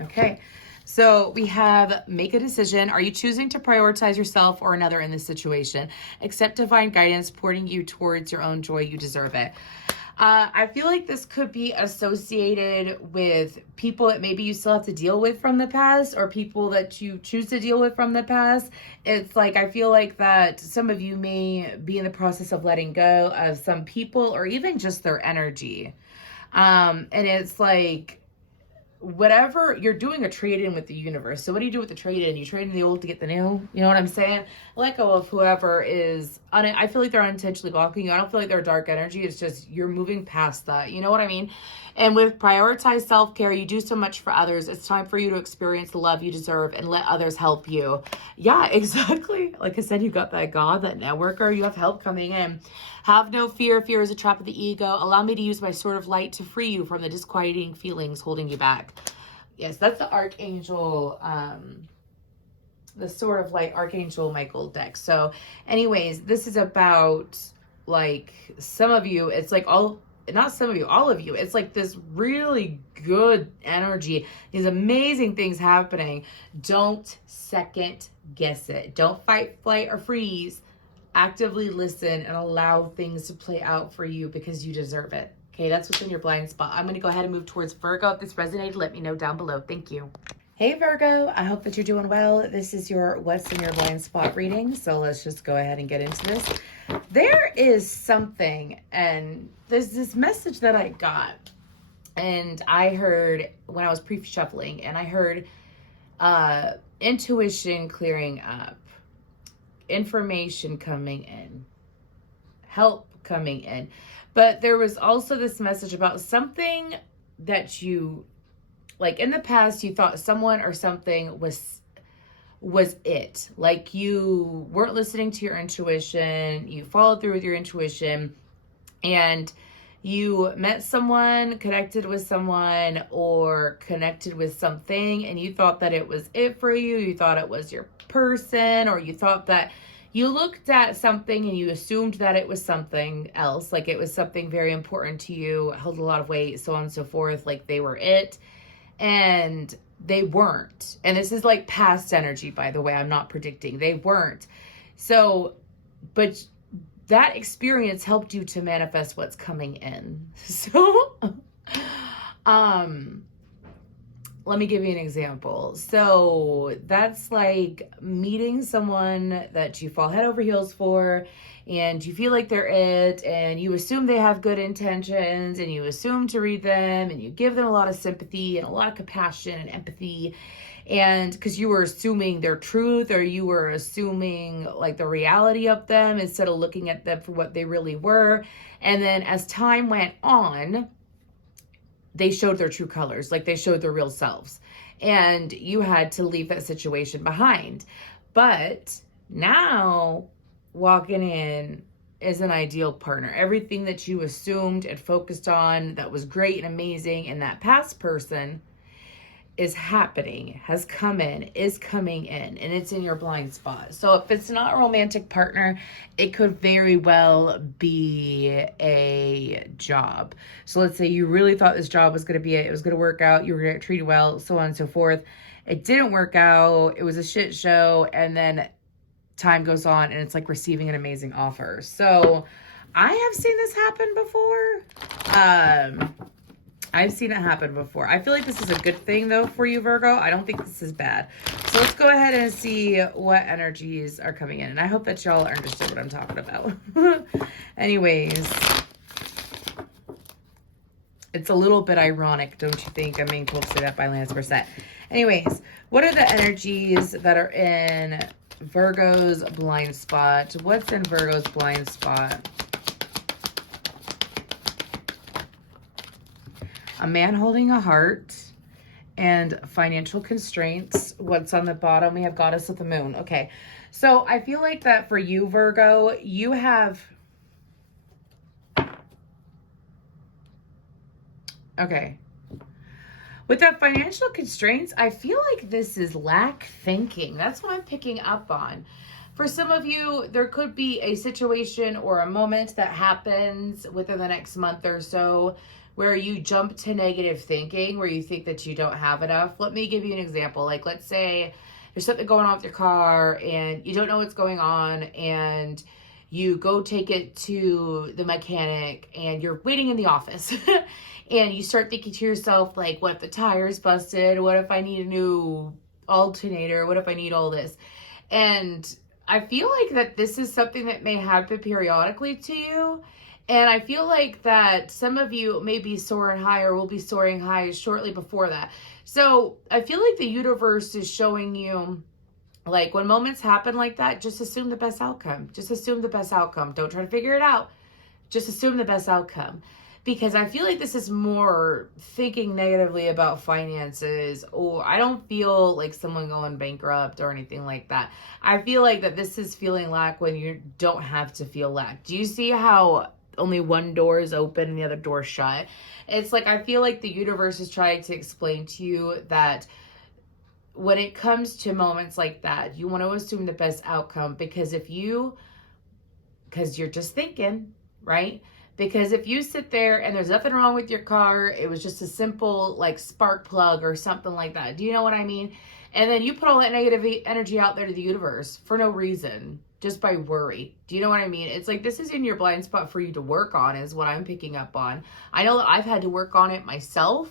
Okay. So we have, make a decision. Are you choosing to prioritize yourself or another in this situation? Accept divine guidance, pointing you towards your own joy. You deserve it. I feel like this could be associated with people that maybe you still have to deal with from the past, or people that you choose to deal with from the past. It's like, I feel like that some of you may be in the process of letting go of some people, or even just their energy. And it's like, whatever you're doing, a trade-in with the universe. So what do you do with the trade-in? You trade in the old to get the new. You know what I'm saying? Let go of whoever is I feel like they're unintentionally blocking you. I don't feel like they're dark energy. It's just you're moving past that. You know what I mean? And with prioritize self-care, you do so much for others. It's time for you to experience the love you deserve and let others help you. Yeah, exactly. Like I said, you got that God, that networker. You have help coming in. Have no fear. Fear is a trap of the ego. Allow me to use my sword of light to free you from the disquieting feelings holding you back. Yes, that's the Archangel, the Sword of Light, Archangel Michael deck. So anyways, this is about, like, some of you, it's like not some of you, all of you. It's like this really good energy, these amazing things happening. Don't second guess it. Don't fight, flight, or freeze. Actively listen and allow things to play out for you because you deserve it. Okay, that's what's in your blind spot. I'm going to go ahead and move towards Virgo. If this resonated, let me know down below. Thank you. Hey, Virgo. I hope that you're doing well. This is your What's in Your Blind Spot reading. So let's just go ahead and get into this. There is something, and there's this message that I got, and I heard when I was pre-shuffling, and I heard intuition clearing up, information coming in, help coming in. But there was also this message about something that you, like, in the past, you thought someone or something was it. Like, you weren't listening to your intuition. You followed through with your intuition, and you met someone, connected with someone, or connected with something, and you thought that it was it for you. You thought it was your person, or you thought that you looked at something and you assumed that it was something else, like it was something very important to you, held a lot of weight, so on and so forth, like they were it, and they weren't. And this is like past energy, by the way. I'm not predicting. They weren't. So, but that experience helped you to manifest what's coming in. So, let me give you an example. So that's like meeting someone that you fall head over heels for, and you feel like they're it, and you assume they have good intentions, and you assume to read them, and you give them a lot of sympathy and a lot of compassion and empathy, and because you were assuming their truth, or you were assuming like the reality of them instead of looking at them for what they really were. And then as time went on, they showed their true colors, like they showed their real selves, and you had to leave that situation behind. But now walking in is an ideal partner. Everything that you assumed and focused on that was great and amazing in that past person is happening, has come in, is coming in, and it's in your blind spot. So if it's not a romantic partner, it could very well be a job. So let's say you really thought this job was going to be it was going to work out, you were going to get treated well, so on and so forth. It didn't work out, it was a shit show, and then time goes on and it's like receiving an amazing offer. So I have seen this happen before. I've seen it happen before. I feel like this is a good thing, though, for you, Virgo. I don't think this is bad. So let's go ahead and see what energies are coming in. And I hope that y'all understood what I'm talking about. Anyways, it's a little bit ironic, don't you think? I'm being told to say that by BLINDSPOT. Anyways, what are the energies that are in Virgo's blind spot? What's in Virgo's blind spot? A man holding a heart and financial constraints. What's on the bottom? We have Goddess of the Moon. Okay. So I feel like that for you, Virgo, you have... Okay. With that financial constraints, I feel like this is lack thinking. That's what I'm picking up on. For some of you, there could be a situation or a moment that happens within the next month or so where you jump to negative thinking, where you think that you don't have enough. Let me give you an example. Like, let's say there's something going on with your car and you don't know what's going on, and you go take it to the mechanic and you're waiting in the office and you start thinking to yourself, like, what if the tire's busted? What if I need a new alternator? What if I need all this? And I feel like that this is something that may happen periodically to you. And I feel like that some of you may be soaring high or will be soaring high shortly before that. So I feel like the universe is showing you, like, when moments happen like that, just assume the best outcome. Just assume the best outcome. Don't try to figure it out. Just assume the best outcome. Because I feel like this is more thinking negatively about finances, or I don't feel like someone going bankrupt or anything like that. I feel like that this is feeling lack when you don't have to feel lack. Do you see how only one door is open and the other door shut? It's like, I feel like the universe is trying to explain to you that when it comes to moments like that, you want to assume the best outcome, because you're just thinking, right? Because if you sit there and there's nothing wrong with your car, it was just a simple, like, spark plug or something like that. Do you know what I mean? And then you put all that negative energy out there to the universe for no reason, just by worry. Do you know what I mean? It's like, this is in your blind spot for you to work on, is what I'm picking up on. I know that I've had to work on it myself.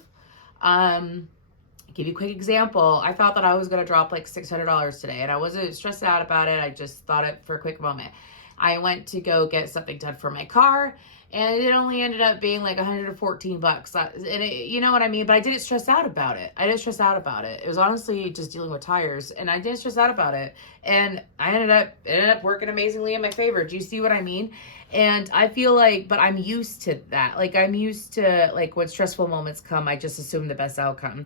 Give you a quick example. I thought that I was going to drop like $600 today, and I wasn't stressed out about it. I just thought it for a quick moment. I went to go get something done for my car, and it only ended up being like $114. And you know what I mean? But I didn't stress out about it. It was honestly just dealing with tires, and I didn't stress out about it. And I ended up working amazingly in my favor. Do you see what I mean? And I feel like, but I'm used to that. Like, I'm used to, like, when stressful moments come, I just assume the best outcome.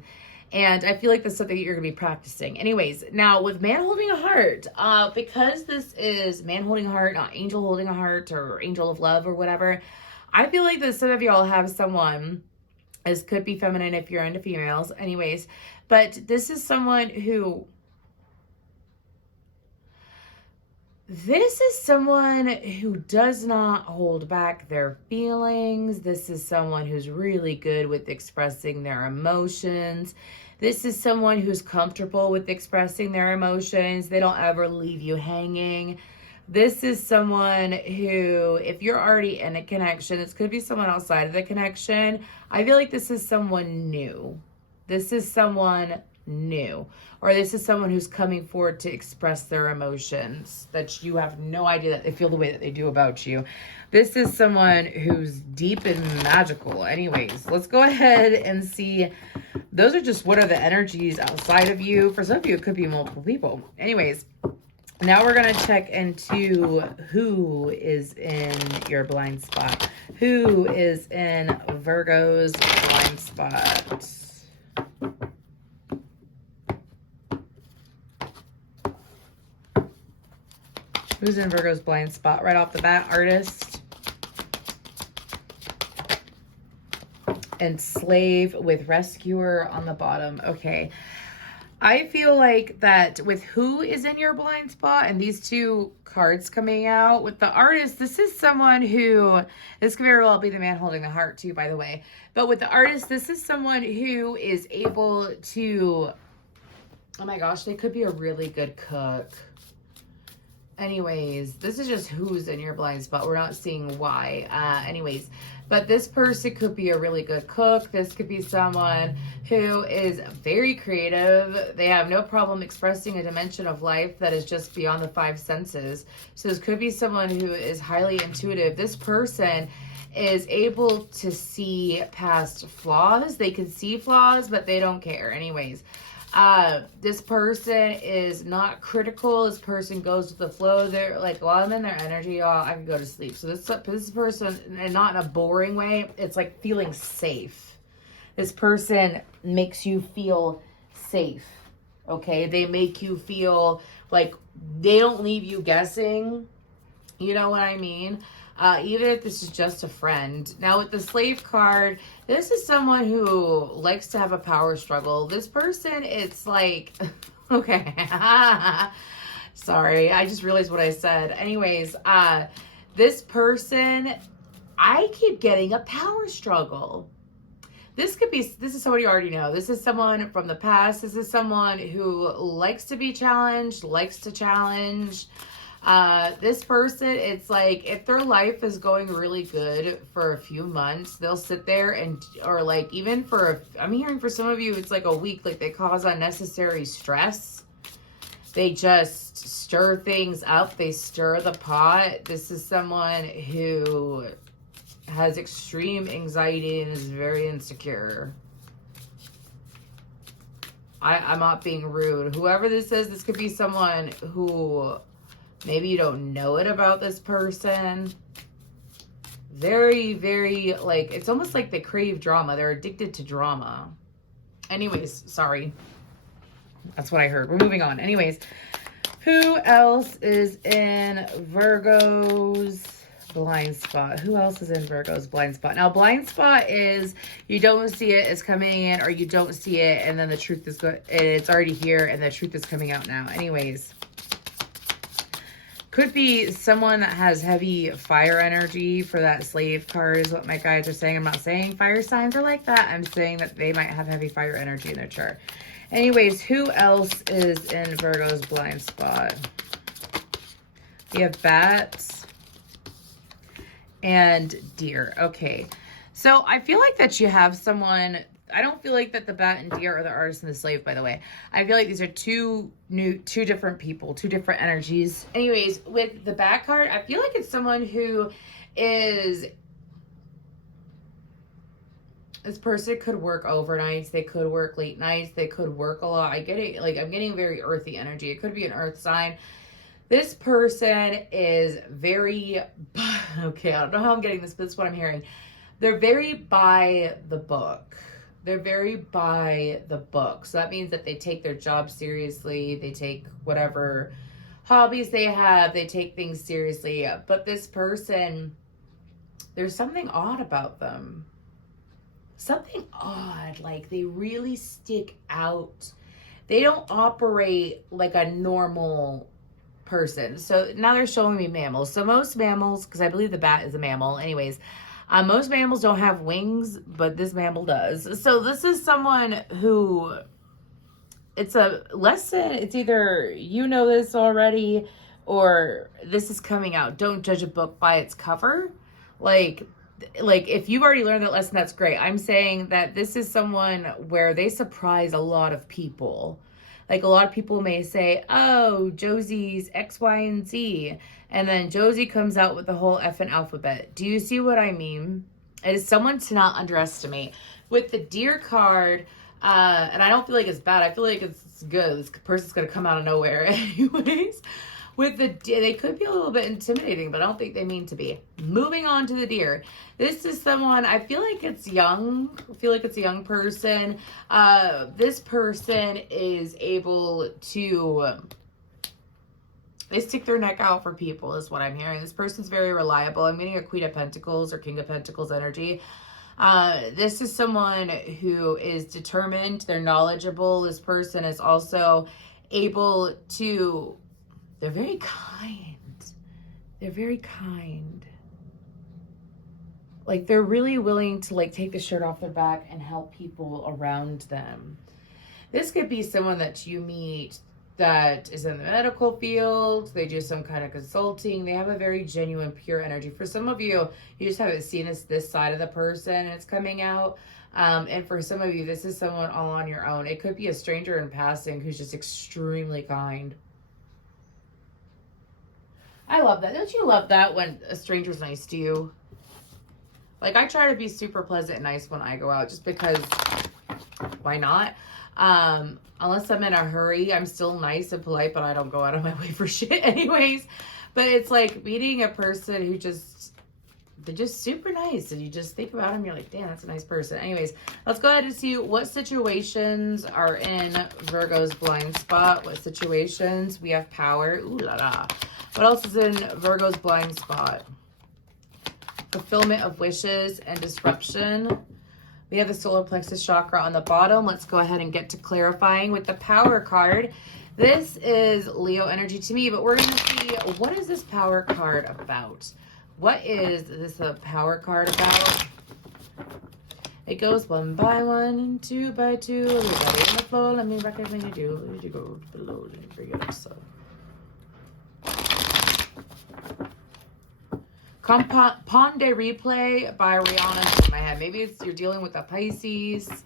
And I feel like that's something that you're going to be practicing. Anyways, now with man holding a heart, because this is man holding a heart, not angel holding a heart or angel of love or whatever, I feel like that some of y'all have someone, this could be feminine if you're into females, anyways, but this is someone who, does not hold back their feelings. This is someone who's really good with expressing their emotions. This is someone who's comfortable with expressing their emotions. They don't ever leave you hanging. This is someone who, if you're already in a connection, this could be someone outside of the connection. I feel like this is someone new. Or this is someone who's coming forward to express their emotions that you have no idea that they feel the way that they do about you. This is someone who's deep and magical. Anyways, let's go ahead and see. Those are just what are the energies outside of you. For some of you, it could be multiple people. Anyways, now we're going to check into who is in your blind spot. Who is in Virgo's blind spot? Who's in Virgo's blind spot? Right off the bat, artist. And slave with rescuer on the bottom. Okay. I feel like that with who is in your blind spot and these two cards coming out, with the artist, this is someone who, this could very well be the man holding the heart too, by the way. But with the artist, this is someone who is able to, oh my gosh, they could be a really good cook. Anyways, this is just who's in your blind spot. We're not seeing why. Anyways, but this person could be a really good cook. This could be someone who is very creative. They have no problem expressing a dimension of life that is just beyond the five senses. So this could be someone who is highly intuitive. This person is able to see past flaws. They can see flaws, but they don't care. Anyways, this person is not critical. This person goes with the flow. They're like, while I'm in their energy, y'all, I can go to sleep. So this person, and not in a boring way, it's like feeling safe. This person makes you feel safe. Okay, they make you feel like they don't leave you guessing. You know what I mean? Even if this is just a friend. Now with the slave card, this is someone who likes to have a power struggle. This person, it's like, okay. Sorry, I just realized what I said. Anyways, this person, I keep getting a power struggle. This is someone you already know. This is someone from the past. This is someone who likes to be challenged, likes to challenge. This person, it's like if their life is going really good for a few months, they'll sit there or like even I'm hearing for some of you, it's like a week, like they cause unnecessary stress. They just stir things up. They stir the pot. This is someone who has extreme anxiety and is very insecure. I'm not being rude. Whoever this is, this could be someone who maybe you don't know it about this person. Very, very, like, it's almost like they crave drama. They're addicted to drama. Anyways, sorry. That's what I heard. We're moving on. Anyways, who else is in Virgo's blind spot? Who else is in Virgo's blind spot? Now, blind spot is you don't see it, it's coming in, or you don't see it, and then the truth is it's already here, and the truth is coming out now. Anyways, could be someone that has heavy fire energy for that slave card is what my guides are saying. I'm not saying fire signs are like that. I'm saying that they might have heavy fire energy in their chart. Anyways, who else is in Virgo's blind spot? We have bats and deer. Okay. So I feel like that you have someone. I don't feel like that the bat and deer are the artist and the slave, by the way. I feel like these are two different people, two different energies. Anyways, with the bat card, I feel like it's someone who is, this person could work overnights. They could work late nights. They could work a lot. I get it. Like, I'm getting very earthy energy. It could be an earth sign. This person is very, okay, I don't know how I'm getting this, but this is what I'm hearing. They're very by the book. They're very by the book. So that means that they take their job seriously. They take whatever hobbies they have. They take things seriously. But this person, there's something odd about them. Something odd. Like they really stick out. They don't operate like a normal person. So now they're showing me mammals. So most mammals, because I believe the bat is a mammal. Anyways, most mammals don't have wings, but this mammal does. So this is someone who, it's a lesson. It's either you know this already or this is coming out. Don't judge a book by its cover. Like if you've already learned that lesson, that's great. I'm saying that this is someone where they surprise a lot of people. Like a lot of people may say, oh, Josie's X, Y, and Z. And then Josie comes out with the whole effing alphabet. Do you see what I mean? It is someone to not underestimate. With the deer card, and I don't feel like it's bad. I feel like it's good. This person's going to come out of nowhere anyways. With the deer, they could be a little bit intimidating, but I don't think they mean to be. Moving on to the deer. This is someone, I feel like it's young. I feel like it's a young person. This person is able to, they stick their neck out for people is what I'm hearing. This person's very reliable. I'm getting a Queen of Pentacles or King of Pentacles energy. This is someone who is determined. They're knowledgeable. This person is also able to, they're very kind. They're very kind. Like they're really willing to like take the shirt off their back and help people around them. This could be someone that you meet that is in the medical field. They do some kind of consulting. They have a very genuine, pure energy. For some of you, you just haven't seen this side of the person, and it's coming out. And for some of you, this is someone all on your own. It could be a stranger in passing who's just extremely kind. I love that. Don't you love that when a stranger's nice to you? Like, I try to be super pleasant and nice when I go out, just because, why not? Unless I'm in a hurry, I'm still nice and polite, but I don't go out of my way for shit anyways. But it's like meeting a person who they're just super nice, and you just think about them, you're like, damn, that's a nice person. Anyways, let's go ahead and see what situations are in Virgo's blind spot. What situations? We have power. Ooh la la. What else is in Virgo's blind spot? Fulfillment of wishes and disruption. We have the solar plexus chakra on the bottom. Let's go ahead and get to clarifying with the power card. This is Leo energy to me, but we're going to see, what is this power card about? What is this a power card about? It goes 1 by 1 and 2 by 2. Everybody on the floor, let me recommend you do. Let me go below and bring it up. So, Pon de Replay by Rihanna in my head. Maybe you're dealing with a Pisces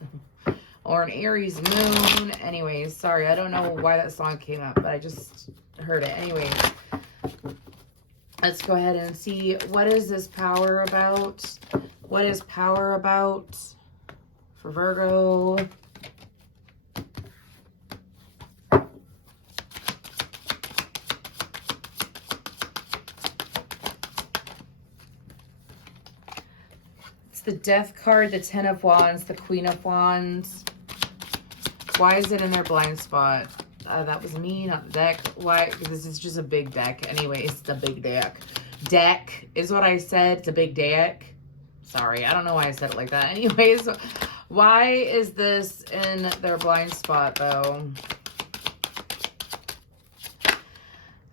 or an Aries moon. Anyways, sorry, I don't know why that song came up, but I just heard it. Anyways, let's go ahead and see, what is this power about? What is power about for Virgo? The Death card, the 10 of Wands, the Queen of Wands. Why is it in their blind spot? That was me, not the deck. Why? Because this is just a big deck. Anyways, it's a big deck. Deck is what I said. It's a big deck. Sorry, I don't know why I said it like that. Anyways, why is this in their blind spot, though?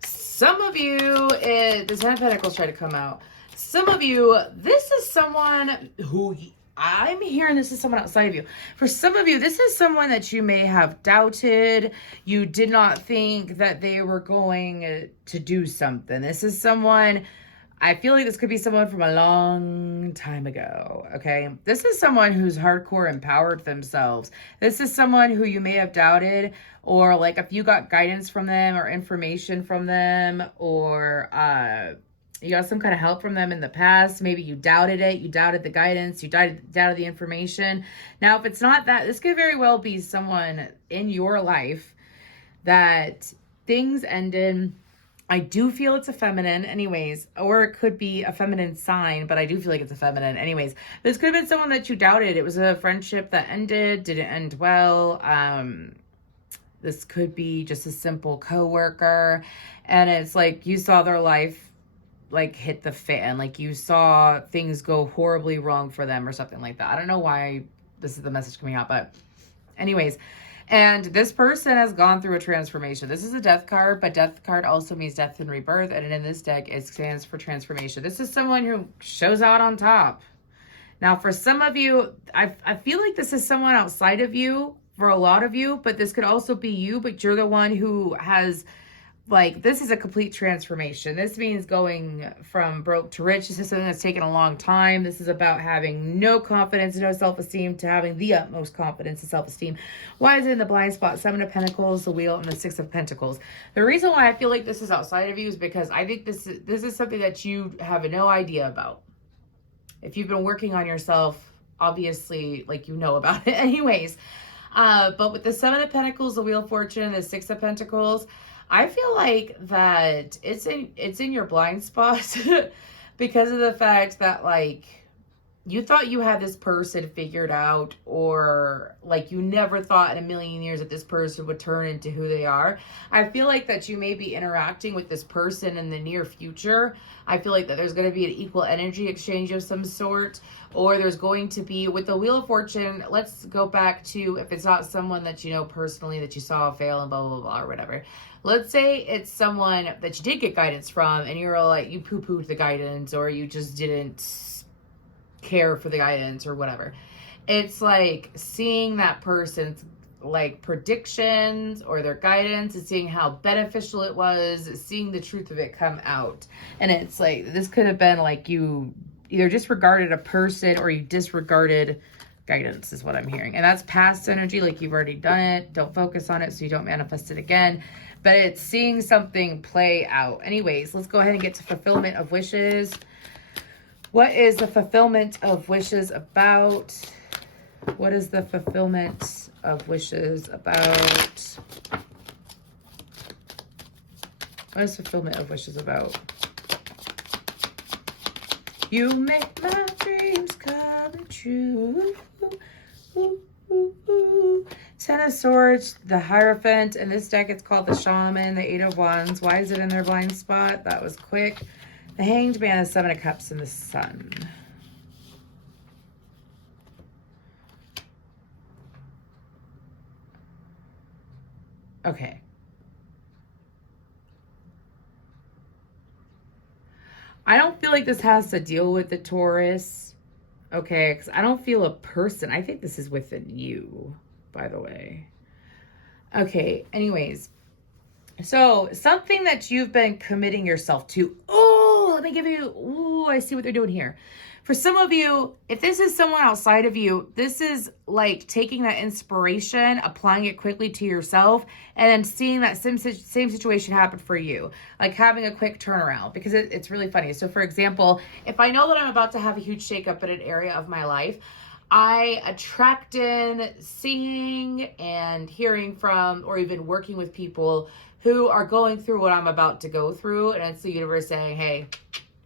Some of you, the 10 of Pentacles tried to come out. Some of you, this is someone who, I'm hearing this is someone outside of you. For some of you, this is someone that you may have doubted. You did not think that they were going to do something. This is someone, I feel like this could be someone from a long time ago, okay? This is someone who's hardcore empowered themselves. This is someone who you may have doubted, or like if you got guidance from them or information from them, or you got some kind of help from them in the past. Maybe you doubted it. You doubted the guidance. You doubted the information. Now, if it's not that, this could very well be someone in your life that things ended. I do feel it's a feminine anyways, or it could be a feminine sign, but I do feel like it's a feminine anyways. This could have been someone that you doubted. It was a friendship that ended, didn't end well. This could be just a simple coworker, and it's like you saw their life like hit the fan, like you saw things go horribly wrong for them or something like that. I don't know why this is the message coming out, but anyways, and this person has gone through a transformation. This is a death card, but death card also means death and rebirth, and in this deck it stands for transformation. This is someone who shows out on top. Now, for some of you, I feel like this is someone outside of you for a lot of you, but this could also be you, but you're the one who has, like, this is a complete transformation. This means going from broke to rich. This is something that's taken a long time. This is about having no confidence, no self-esteem, to having the utmost confidence and self-esteem. Why is it in the blind spot? 7 of Pentacles, the Wheel, and the 6 of Pentacles. The reason why I feel like this is outside of you is because I think this is something that you have no idea about. If you've been working on yourself, obviously, like, you know about it anyways. But with the 7 of Pentacles, the Wheel of Fortune, and the 6 of Pentacles, I feel like that it's in your blind spot because of the fact that, like, you thought you had this person figured out, or like you never thought in a million years that this person would turn into who they are. I feel like that you may be interacting with this person in the near future. I feel like that there's going to be an equal energy exchange of some sort, or there's going to be, with the Wheel of Fortune, let's go back to, if it's not someone that you know personally that you saw fail and blah, blah, blah, or whatever. Let's say it's someone that you did get guidance from, and you're like, you poo-pooed the guidance, or you just didn't care for the guidance or whatever. It's like seeing that person like predictions or their guidance and seeing how beneficial it was, seeing the truth of it come out. And it's like, this could have been like you either disregarded a person or you disregarded guidance is what I'm hearing. And that's past energy, like you've already done it. Don't focus on it so you don't manifest it again. But it's seeing something play out. Anyways, let's go ahead and get to fulfillment of wishes. What is the fulfillment of wishes about? What is the fulfillment of wishes about? What is fulfillment of wishes about? You make my dreams come true. Ooh, ooh, ooh. Ten of Swords, the Hierophant. In this deck, it's called the Shaman, the Eight of Wands. Why is it in their blind spot? That was quick. The Hanged Man, the Seven of Cups, and the Sun. Okay. I don't feel like this has to deal with the Taurus. Okay, because I don't feel a person. I think this is within you, by the way. Okay, anyways. So, something that you've been committing yourself to. Oh, let me give you, ooh, I see what they're doing here. For some of you, if this is someone outside of you, this is like taking that inspiration, applying it quickly to yourself, and then seeing that same situation happen for you. Like having a quick turnaround, because it's really funny. So for example, if I know that I'm about to have a huge shakeup in an area of my life, I attract in seeing and hearing from, or even working with people who are going through what I'm about to go through. And it's the universe saying, hey,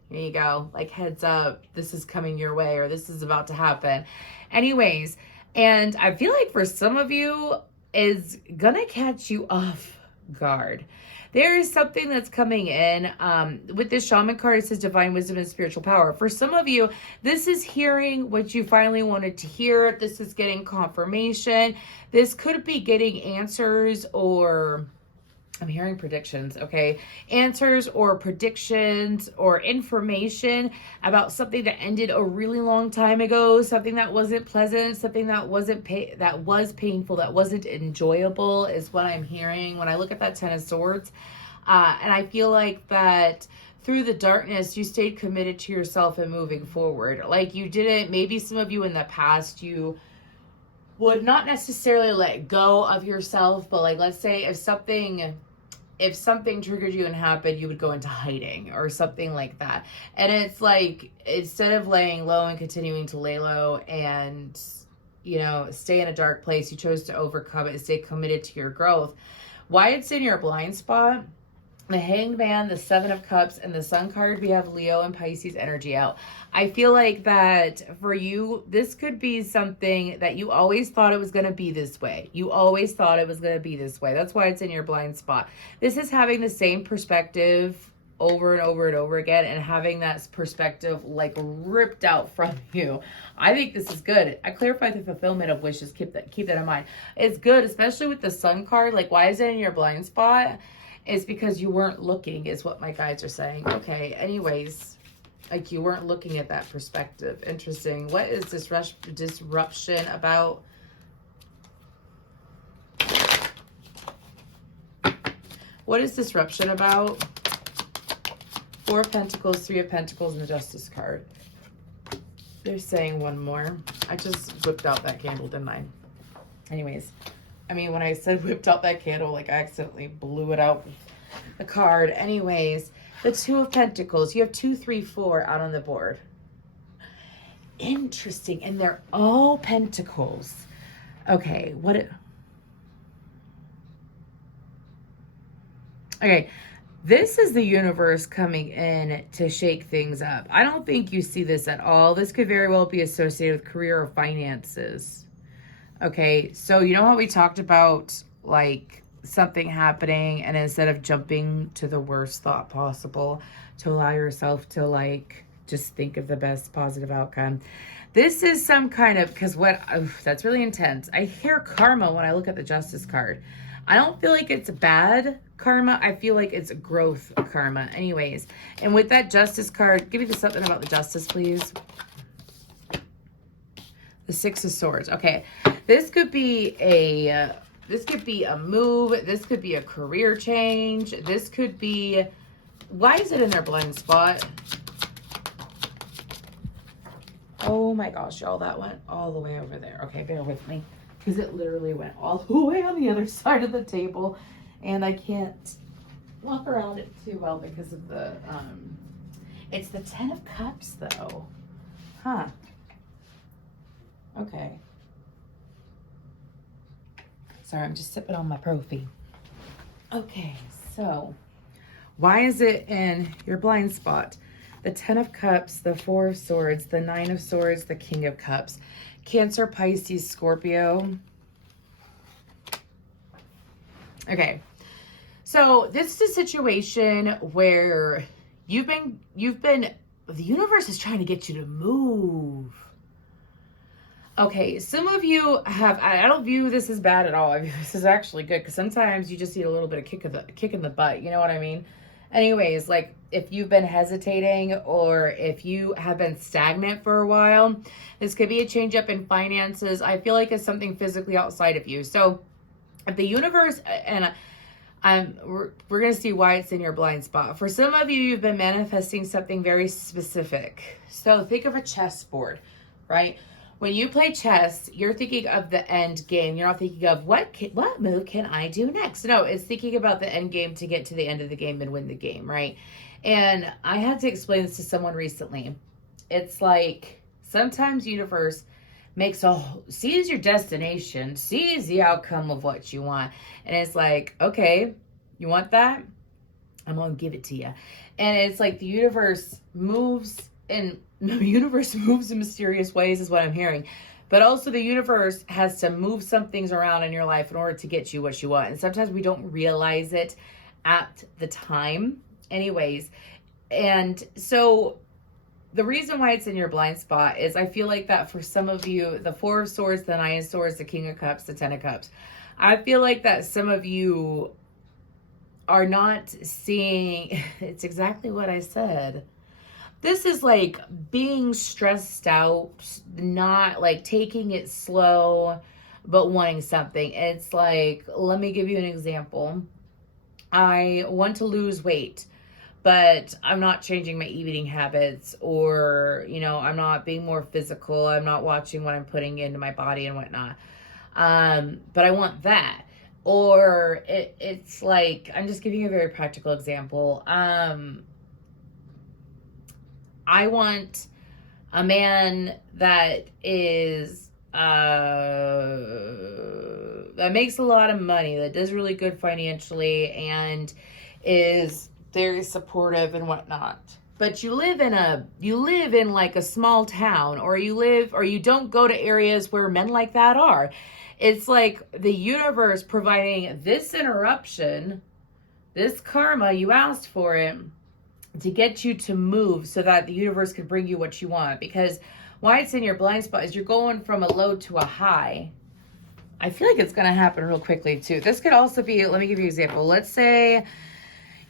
here you go. Like, heads up, this is coming your way, or this is about to happen. Anyways, and I feel like for some of you, is gonna catch you off guard. There is something that's coming in. With this Shaman card, it says divine wisdom and spiritual power. For some of you, this is hearing what you finally wanted to hear. This is getting confirmation. This could be getting answers, or I'm hearing predictions, okay? Answers or predictions or information about something that ended a really long time ago, something that wasn't pleasant, something that wasn't that was painful, that wasn't enjoyable is what I'm hearing when I look at that Ten of Swords. And I feel like that through the darkness, you stayed committed to yourself and moving forward. Like you didn't, maybe some of you in the past, you would not necessarily let go of yourself, but like, let's say if something triggered you and happened, you would go into hiding or something like that. And it's like, instead of laying low and continuing to lay low and, you know, stay in a dark place, you chose to overcome it and stay committed to your growth. Why it's in your blind spot, the Hanged Man, the Seven of Cups, and the Sun card, we have Leo and Pisces energy out. I feel like that for you, this could be something that you always thought it was going to be this way. You always thought it was going to be this way. That's why it's in your blind spot. This is having the same perspective over and over and over again, and having that perspective like ripped out from you. I think this is good. I clarified the fulfillment of wishes. Keep that in mind. It's good, especially with the Sun card. Like, why is it in your blind spot? It's because you weren't looking, is what my guides are saying. Okay, anyways, like you weren't looking at that perspective. Interesting. What is this disruption about? What is disruption about? Four of Pentacles, Three of Pentacles, and the Justice card. They're saying one more. I just whipped out that candle, didn't I? Anyways. I mean, when I said whipped out that candle, like I accidentally blew it out with the card. Anyways, the Two of Pentacles. You have 2, 3, 4 out on the board. Interesting. And they're all pentacles. Okay, okay, this is the universe coming in to shake things up. I don't think you see this at all. This could very well be associated with career or finances. Okay, so you know how we talked about like something happening, and instead of jumping to the worst thought possible, to allow yourself to like just think of the best positive outcome. This is some kind of, because that's really intense. I hear karma when I look at the Justice card. I don't feel like it's bad karma. I feel like it's growth karma. Anyways, and with that Justice card, give me something about the Justice, please. The Six of Swords. Okay, this could be This could be a move. This could be a career change. This could be, why is it in their blind spot? Oh my gosh, y'all, that went all the way over there. Okay, bear with me, because it literally went all the way on the other side of the table, and I can't walk around it too well because of the, it's the 10 of Cups, though. Huh. Okay. Sorry, I'm just sipping on my Profi. Okay, so why is it in your blind spot? The 10 of Cups, the 4 of Swords, the 9 of Swords, the King of Cups. Cancer, Pisces, Scorpio. Okay, so this is a situation where you've been, the universe is trying to get you to move. Okay, some of you have, I don't view this as bad at all. I view this is actually good, because sometimes you just need a little bit of kick in the butt. You know what I mean? Anyways, like if you've been hesitating or if you have been stagnant for a while, this could be a change up in finances. I feel like it's something physically outside of you. So if the universe, and we're going to see why it's in your blind spot. For some of you, you've been manifesting something very specific. So think of a chessboard, right? When you play chess, you're thinking of the end game. You're not thinking of what move can I do next? No, it's thinking about the end game to get to the end of the game and win the game, right? And I had to explain this to someone recently. It's like sometimes universe sees your destination, sees the outcome of what you want. And it's like, okay, you want that? I'm going to give it to you. And it's like the universe moves in mysterious ways is what I'm hearing. But also the universe has to move some things around in your life in order to get you what you want. And sometimes we don't realize it at the time. Anyways, and so the reason why it's in your blind spot is I feel like that for some of you, the 4 of Swords, the 9 of Swords, the King of Cups, the 10 of Cups, I feel like that some of you are not seeing, it's exactly what I said. This is like being stressed out, not like taking it slow, but wanting something. It's like, let me give you an example. I want to lose weight, but I'm not changing my eating habits, or, you know, I'm not being more physical. I'm not watching what I'm putting into my body and whatnot. But I want that. Or it's like, I'm just giving you a very practical example. I want a man that is, that makes a lot of money, that does really good financially, and is very supportive and whatnot. But you live in like a small town, or you don't go to areas where men like that are. It's like the universe providing this interruption, this karma, you asked for it, to get you to move so that the universe could bring you what you want. Because why it's in your blind spot is you're going from a low to a high. I feel like it's going to happen real quickly too. This could also be, let me give you an example. Let's say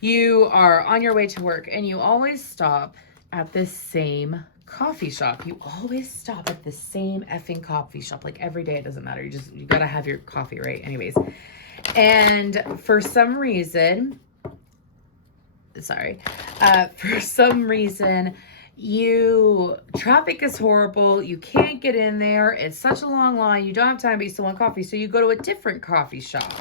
you are on your way to work and you always stop at this same coffee shop. You always stop at the same effing coffee shop. Like every day, it doesn't matter. You got to have your coffee, right? Anyways. And for some reason, traffic is horrible. You can't get in there. It's such a long line. You don't have time, but you still want coffee. So you go to a different coffee shop.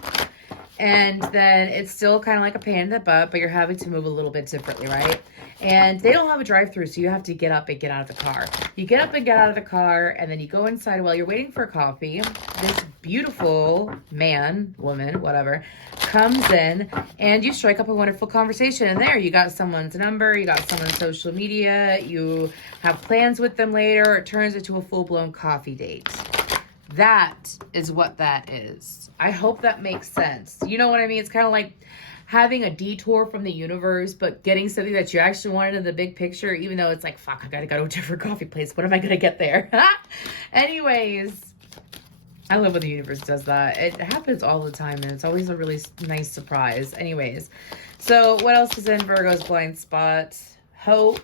And then it's still kind of like a pain in the butt, but you're having to move a little bit differently, right? And they don't have a drive-through, so you have to get up and get out of the car. You get up and get out of the car, and then you go inside while you're waiting for coffee. This beautiful man, woman, whatever, comes in, and you strike up a wonderful conversation. And there, you got someone's number, you got someone's social media, you have plans with them later. It turns into a full-blown coffee date. That is what that is. I hope that makes sense. You know what I mean? It's kind of like having a detour from the universe, but getting something that you actually wanted in the big picture, even though it's like, fuck, I gotta go to a different coffee place. When am I gonna get there? Anyways, I love when the universe does that. It happens all the time, and it's always a really nice surprise. Anyways, so what else is in Virgo's blind spot? Hope.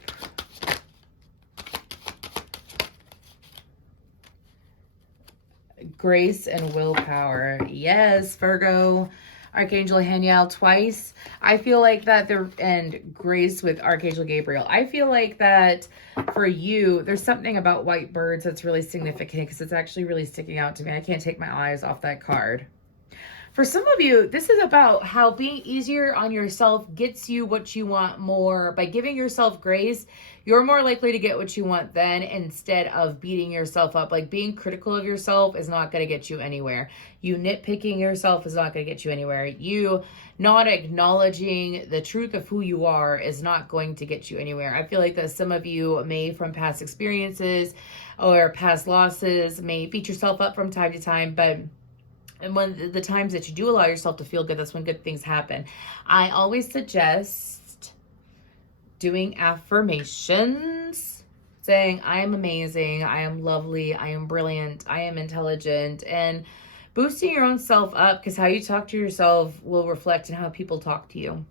grace and willpower. Yes, Virgo. Archangel Haniel twice. I feel like that there, and grace with Archangel Gabriel. I feel like that for you, there's something about white birds that's really significant because it's actually really sticking out to me. I can't take my eyes off that card. For some of you, this is about how being easier on yourself gets you what you want more. By giving yourself grace, you're more likely to get what you want then, instead of beating yourself up. Like, being critical of yourself is not going to get you anywhere. You nitpicking yourself is not going to get you anywhere. You not acknowledging the truth of who you are is not going to get you anywhere. I feel like that some of you may, from past experiences or past losses, may beat yourself up from time to time, but and when the times that you do allow yourself to feel good, that's when good things happen. I always suggest doing affirmations, saying, I am amazing, I am lovely, I am brilliant, I am intelligent, and boosting your own self up, because how you talk to yourself will reflect in how people talk to you.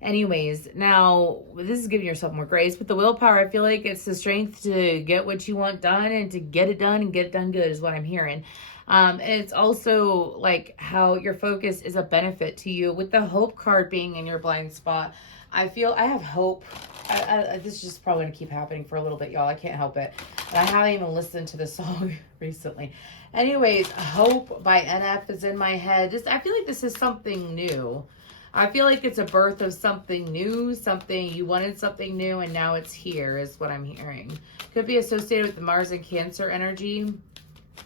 Anyways, now this is giving yourself more grace. With the willpower, I feel like it's the strength to get what you want done and to get it done and get it done good is what I'm hearing. And it's also like how your focus is a benefit to you. With the hope card being in your blind spot, I feel I have hope. This is just probably going to keep happening for a little bit, y'all. I can't help it. And I haven't even listened to the song recently. Anyways, Hope by NF is in my head. I feel like this is something new. I feel like it's a birth of something new, something you wanted, something new, and now it's here is what I'm hearing. Could be associated with the Mars and Cancer energy.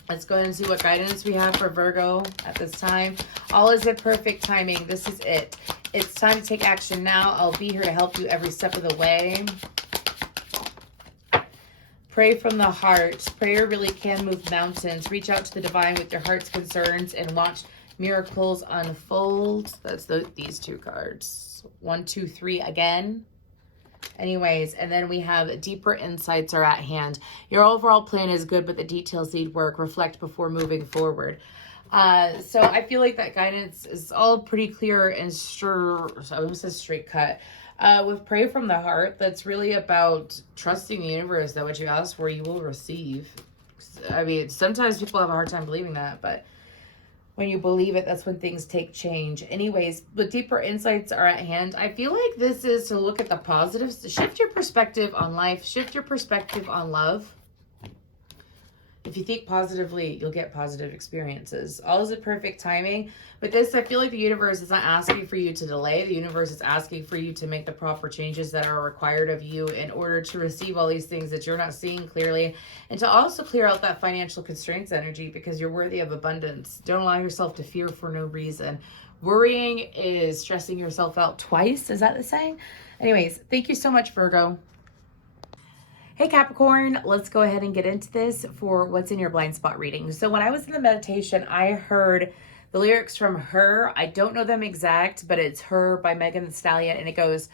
Let's go ahead and see what guidance we have for Virgo at this time. All is in perfect timing. This is it. It's time to take action now. I'll be here to help you every step of the way. Pray from the heart. Prayer really can move mountains. Reach out to the divine with your heart's concerns and watch miracles unfold. That's these two cards. 1, 2, 3 again. Anyways, and then we have deeper insights are at hand. Your overall plan is good, but the details need work. Reflect before moving forward. So I feel like that guidance is all pretty clear and sure. I almost said straight cut. With Pray from the Heart, that's really about trusting the universe that what you ask for, you will receive. I mean, sometimes people have a hard time believing that, but when you believe it, that's when things take change. Anyways, but deeper insights are at hand. I feel like this is to look at the positives, to shift your perspective on life, shift your perspective on love. If you think positively, you'll get positive experiences. All is at perfect timing. But this, I feel like the universe is not asking for you to delay. The universe is asking for you to make the proper changes that are required of you in order to receive all these things that you're not seeing clearly. And to also clear out that financial constraints energy, because you're worthy of abundance. Don't allow yourself to fear for no reason. Worrying is stressing yourself out twice. Is that the saying? Anyways, thank you so much, Virgo. Hey Capricorn, let's go ahead and get into this for what's in your blind spot reading. So when I was in the meditation, I heard the lyrics from Her. I don't know them exact, but it's Her by Megan Thee Stallion. And it goes,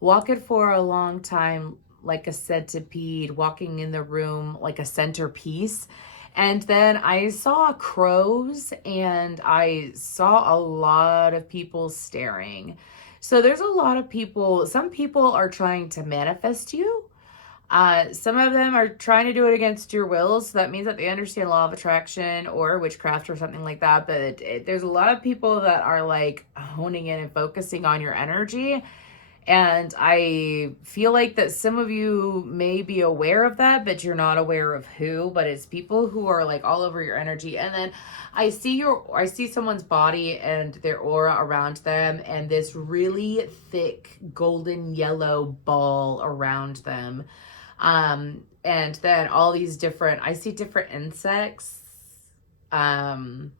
walking for a long time like a centipede, walking in the room like a centerpiece. And then I saw crows and I saw a lot of people staring. So there's a lot of people, some people are trying to manifest you. Some of them are trying to do it against your will, so that means that they understand law of attraction or witchcraft or something like that. But there's a lot of people that are like honing in and focusing on your energy, and I feel like that some of you may be aware of that, but you're not aware of who. But it's people who are like all over your energy. And then I see someone's body and their aura around them, and this really thick golden yellow ball around them. And then all these different, I see different insects, some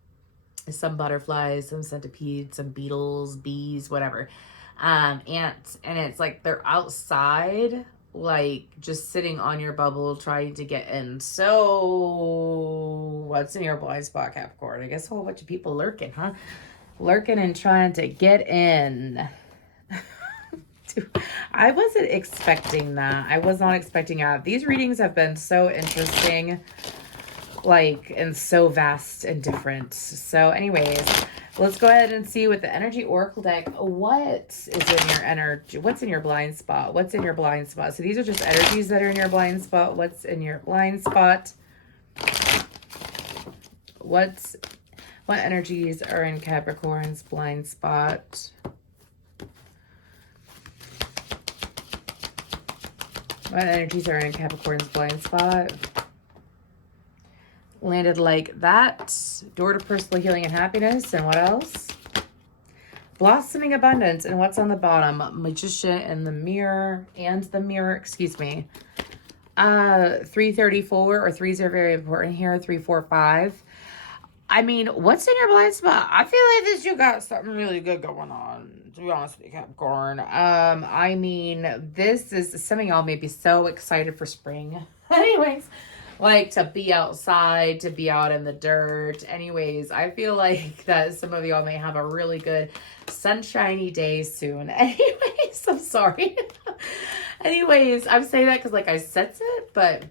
butterflies, some centipedes, some beetles, bees, whatever, ants, and it's like they're outside, like just sitting on your bubble trying to get in. So what's in your blind spot, Capricorn? I guess a whole bunch of people lurking, huh? Lurking and trying to get in. I wasn't expecting that. I was not expecting that. These readings have been so interesting, like, and so vast and different. So anyways, let's go ahead and see with the energy oracle deck, what is in your energy? What's in your blind spot? What's in your blind spot? So these are just energies that are in your blind spot. What's in your blind spot? what energies are in Capricorn's blind spot? What energies are in Capricorn's blind spot? Landed like that. Door to personal healing and happiness. And what else? Blossoming abundance. And what's on the bottom? Magician and the mirror. Excuse me. 334 or threes are very important here. 345. I mean, what's in your blind spot? I feel like this, you got something really good going on, to be honest with you, Capricorn. I mean, this is, some of y'all may be so excited for spring. Anyways, like to be outside, to be out in the dirt. Anyways, I feel like that some of y'all may have a really good sunshiny day soon. Anyways, I'm sorry. Anyways, I'm saying that because like I sense it, but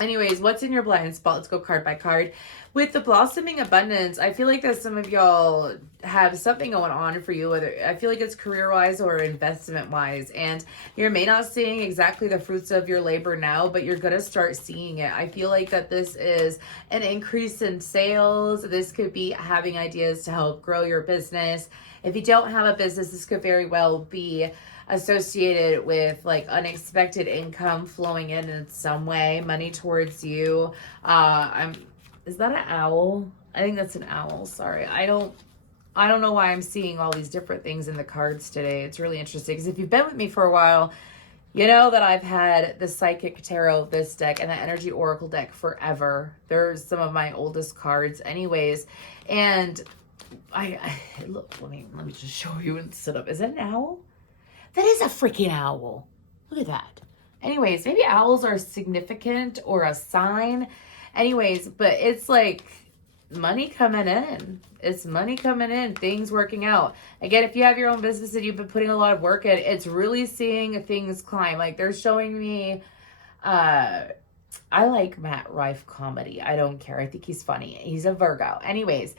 anyways, what's in your blind spot? Let's go card by card. With the blossoming abundance, I feel like that some of y'all have something going on for you, whether I feel like it's career-wise or investment-wise, and you may not seeing exactly the fruits of your labor now, but you're going to start seeing it. I feel like that this is an increase in sales. This could be having ideas to help grow your business. If you don't have a business, this could very well be associated with like unexpected income flowing in some way, money towards you. Is that an owl? I think that's an owl. Sorry. I don't know why I'm seeing all these different things in the cards today. It's really interesting because if you've been with me for a while, you know that I've had the Psychic Tarot of this deck and the Energy Oracle deck forever. They're some of my oldest cards anyways. And I look, let me just show you and sit up. Is that an owl? That is a freaking owl. Look at that. Anyways, maybe owls are significant or a sign. Anyways, but it's like money coming in. It's money coming in, things working out. Again, if you have your own business and you've been putting a lot of work in, it's really seeing things climb. Like they're showing me, I like Matt Rife comedy. I don't care. I think he's funny. He's a Virgo. Anyways,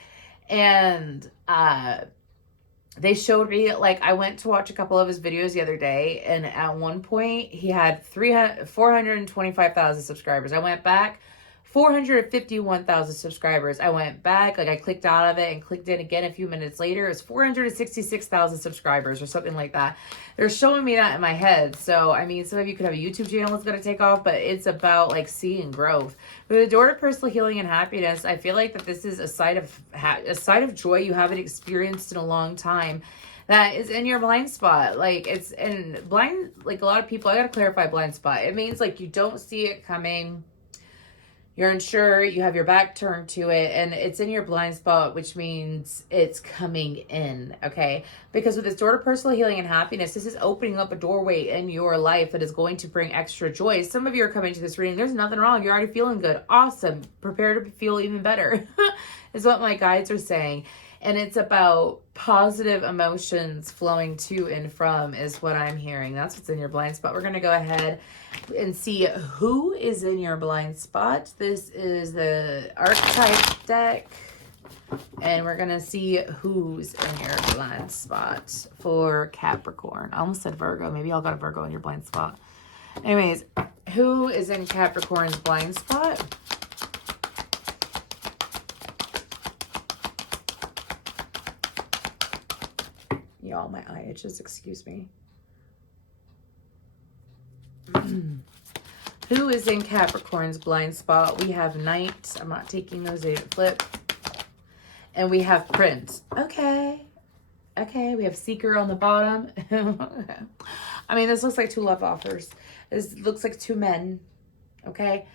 and they showed me, like, I went to watch a couple of his videos the other day, and at one point he had 425,000 subscribers. I went back, 451,000 subscribers. I went back, like I clicked out of it and clicked in again a few minutes later. It's 466,000 subscribers or something like that. They're showing me that in my head. So, I mean, some of you could have a YouTube channel that's going to take off, but it's about like seeing growth. With the door to personal healing and happiness, I feel like that this is a side of joy you haven't experienced in a long time. That is in your blind spot. Like it's in blind, like a lot of people, I got to clarify blind spot. It means like you don't see it coming. You're unsure, you have your back turned to it, and it's in your blind spot, which means it's coming in, okay? Because with this door to personal healing and happiness, this is opening up a doorway in your life that is going to bring extra joy. Some of you are coming to this reading, there's nothing wrong. You're already feeling good. Awesome. Prepare to feel even better, is what my guides are saying. And it's about positive emotions flowing to and from is what I'm hearing. That's what's in your blind spot. We're going to go ahead and see who is in your blind spot. This is the archetype deck. And we're going to see who's in your blind spot for Capricorn. I almost said Virgo. Maybe y'all got a Virgo in your blind spot. Anyways, who is in Capricorn's blind spot? Y'all, my eye itches, excuse me. Who is in Capricorn's blind spot? We have Knight. I'm not taking those, they didn't flip. And we have Prince. Okay. Okay, we have Seeker on the bottom. I mean, this looks like two love offers. This looks like two men. Okay.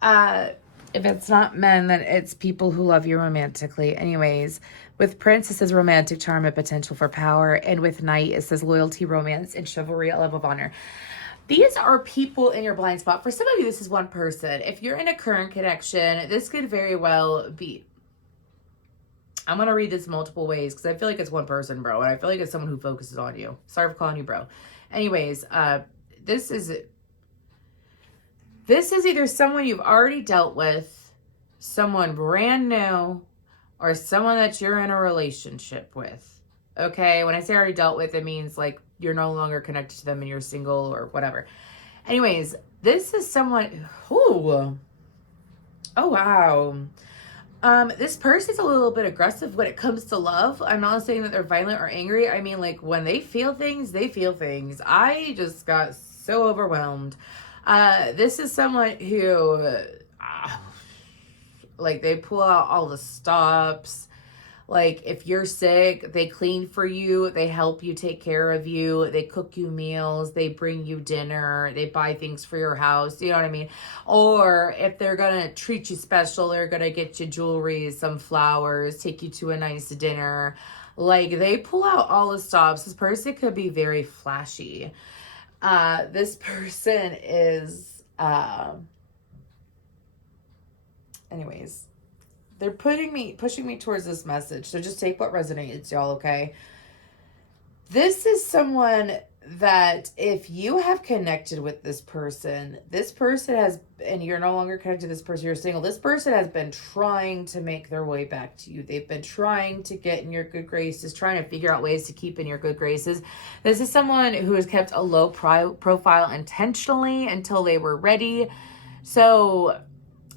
If it's not men, then it's people who love you romantically. Anyways, with Prince, it says romantic charm and potential for power. And with Knight, it says loyalty, romance, and chivalry, a love of honor. These are people in your blind spot. For some of you, this is one person. If you're in a current connection, this could very well be. I'm going to read this multiple ways because I feel like it's one person, bro. And I feel like it's someone who focuses on you. Sorry for calling you bro. Anyways, this is either someone you've already dealt with, someone brand new, or someone that you're in a relationship with. Okay? When I say already dealt with, it means like you're no longer connected to them and you're single or whatever. Anyways, this is someone... Ooh. Oh, wow. This person's a little bit aggressive when it comes to love. I'm not saying that they're violent or angry. I mean, like, when they feel things, they feel things. I just got so overwhelmed. This is someone who, like, they pull out all the stops. Like, if you're sick, they clean for you, they help you, take care of you, they cook you meals, they bring you dinner, they buy things for your house, you know what I mean? Or if they're gonna treat you special, they're gonna get you jewelry, some flowers, take you to a nice dinner. Like, they pull out all the stops. This person could be very flashy. This person is, anyways, they're pushing me towards this message. So just take what resonates, y'all, okay? This is someone that if you have connected with this person has, and you're no longer connected to this person, you're single, this person has been trying to make their way back to you. They've been trying to get in your good graces, trying to figure out ways to keep in your good graces. This is someone who has kept a low profile intentionally until they were ready. So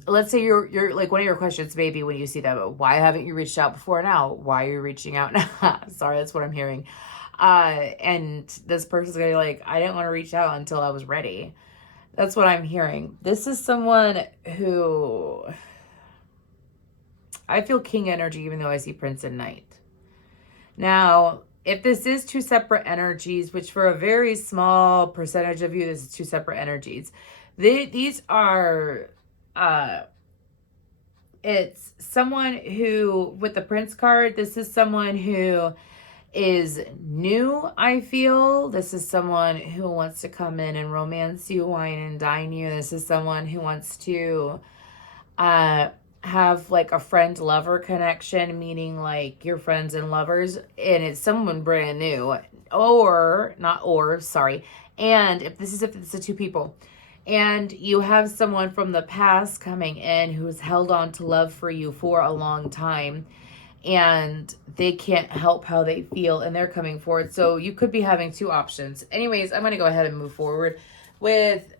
let's say you're like, one of your questions maybe when you see that, why haven't you reached out before now? Why are you reaching out now? Sorry, that's what I'm hearing. And this person's gonna be like, I didn't want to reach out until I was ready. That's what I'm hearing. This is someone who, I feel king energy, even though I see Prince and Knight. Now, if this is two separate energies, which for a very small percentage of you, this is two separate energies. These are, it's someone who, with the Prince card, this is someone who is new, I feel. This is someone who wants to come in and romance you, wine and dine you. This is someone who wants to have like a friend-lover connection, meaning like you're friends and lovers, and it's someone brand new. And if it's the two people, and you have someone from the past coming in who's held on to love for you for a long time, and they can't help how they feel, and they're coming forward. So you could be having two options. Anyways, I'm going to go ahead and move forward with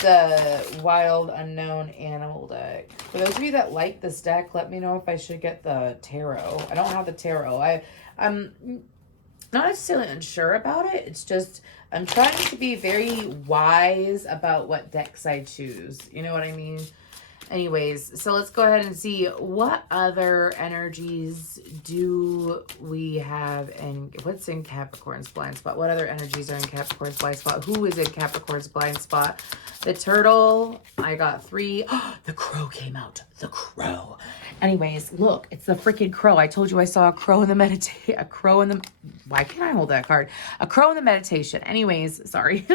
the Wild Unknown Animal deck. For those of you that like this deck, let me know if I should get the tarot. I don't have the tarot. I'm not necessarily unsure about it. It's just I'm trying to be very wise about what decks I choose. You know what I mean? Anyways, so let's go ahead and see what other energies do we have, and what's in Capricorn's blind spot. What other energies are in Capricorn's blind spot? Who is in Capricorn's blind spot? The Turtle. I got 3. The Crow came out. The Crow. Anyways, look, it's the freaking Crow. I told you I saw a crow in the why can't I hold that card? A crow in the meditation. Anyways, sorry.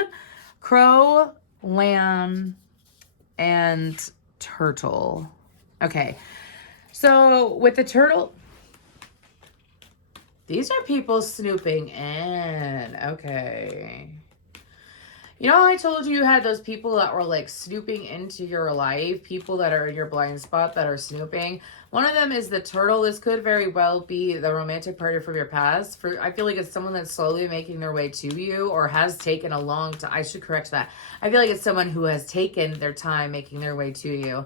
Crow, lamb, and turtle. Okay, so with the turtle, these are people snooping in. Okay, you know, I told you had those people that were like snooping into your life, people that are in your blind spot that are snooping. One of them is the turtle. This could very well be the romantic partner from your past. I feel like it's someone that's slowly making their way to you, or has taken a long time. I should correct that. I feel like it's someone who has taken their time making their way to you.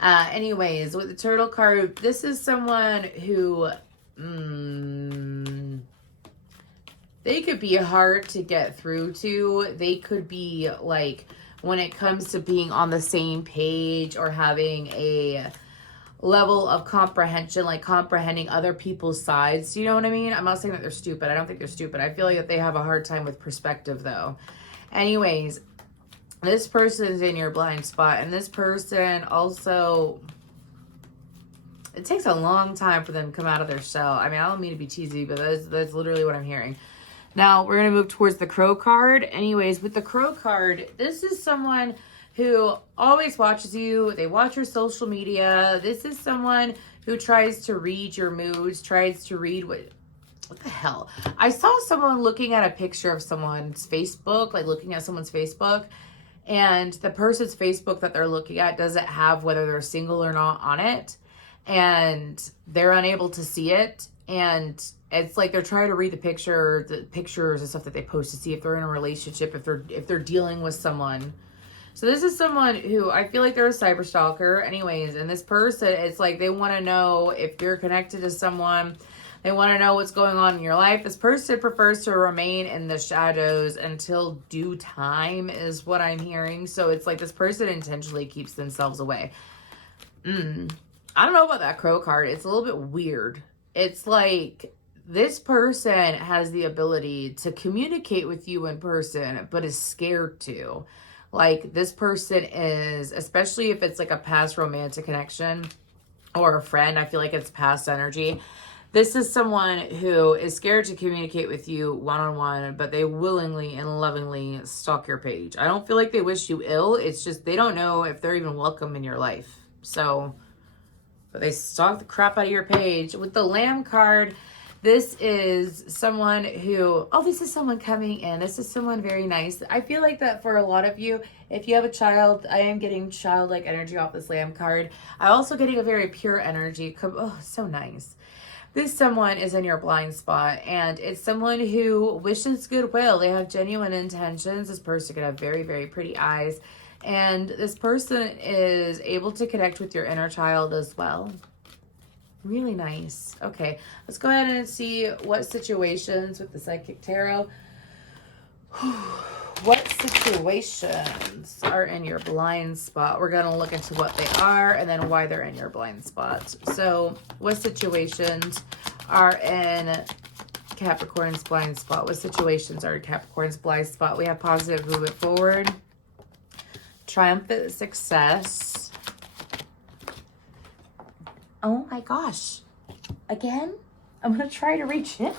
Anyways, with the turtle card, this is someone who, they could be hard to get through to. They could be like, when it comes to being on the same page or having a level of comprehension, like comprehending other people's sides. You know what I mean? I'm not saying that they're stupid. I don't think they're stupid. I feel like that they have a hard time with perspective though. Anyways, this person's in your blind spot, and this person also, it takes a long time for them to come out of their shell. I mean, I don't mean to be cheesy, but that's literally what I'm hearing. Now, we're going to move towards the Crow card. Anyways, with the Crow card, this is someone who always watches you. They watch your social media. This is someone who tries to read your moods, tries to read what the hell? I saw someone looking at a picture of someone's Facebook, like looking at someone's Facebook, and the person's Facebook that they're looking at doesn't have whether they're single or not on it, and they're unable to see it. And it's like they're trying to read the pictures and stuff that they post to see if they're in a relationship, if they're dealing with someone. So this is someone who I feel like they're a cyber stalker anyways. And this person, it's like they want to know if you're connected to someone. They want to know what's going on in your life. This person prefers to remain in the shadows until due time is what I'm hearing. So it's like this person intentionally keeps themselves away. I don't know about that Crow card. It's a little bit weird. It's like this person has the ability to communicate with you in person, but is scared to. Like this person is, especially if it's like a past romantic connection or a friend, I feel like it's past energy. This is someone who is scared to communicate with you one-on-one, but they willingly and lovingly stalk your page. I don't feel like they wish you ill. It's just they don't know if they're even welcome in your life. So, but they stalk the crap out of your page. With the Lamb card, this is someone who, oh, this is someone coming in. This is someone very nice. I feel like that for a lot of you, if you have a child, I am getting childlike energy off this Lamb card. I'm also getting a very pure energy. Oh, so nice. This someone is in your blind spot, and it's someone who wishes goodwill. They have genuine intentions. This person could have very, very pretty eyes. And this person is able to connect with your inner child as well. Really nice. Okay, let's go ahead and see what situations with the Psychic Tarot. What situations are in your blind spot? We're going to look into what they are and then why they're in your blind spot. So, what situations are in Capricorn's blind spot? What situations are in Capricorn's blind spot? We have positive movement forward, triumphant success. Oh my gosh. Again? I'm going to try to reach it.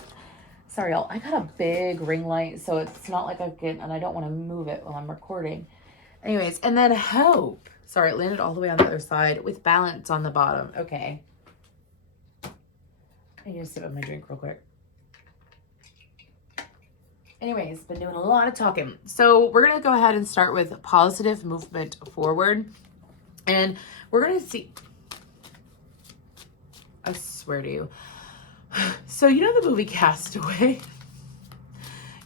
Sorry, y'all. I got a big ring light, so it's not like I can, and I don't want to move it while I'm recording. Anyways, and then hope. Sorry, it landed all the way on the other side with balance on the bottom. Okay. I need to sip of my drink real quick. Anyways, been doing a lot of talking. So we're going to go ahead and start with positive movement forward. And we're going to see... I swear to you. So you know the movie Castaway?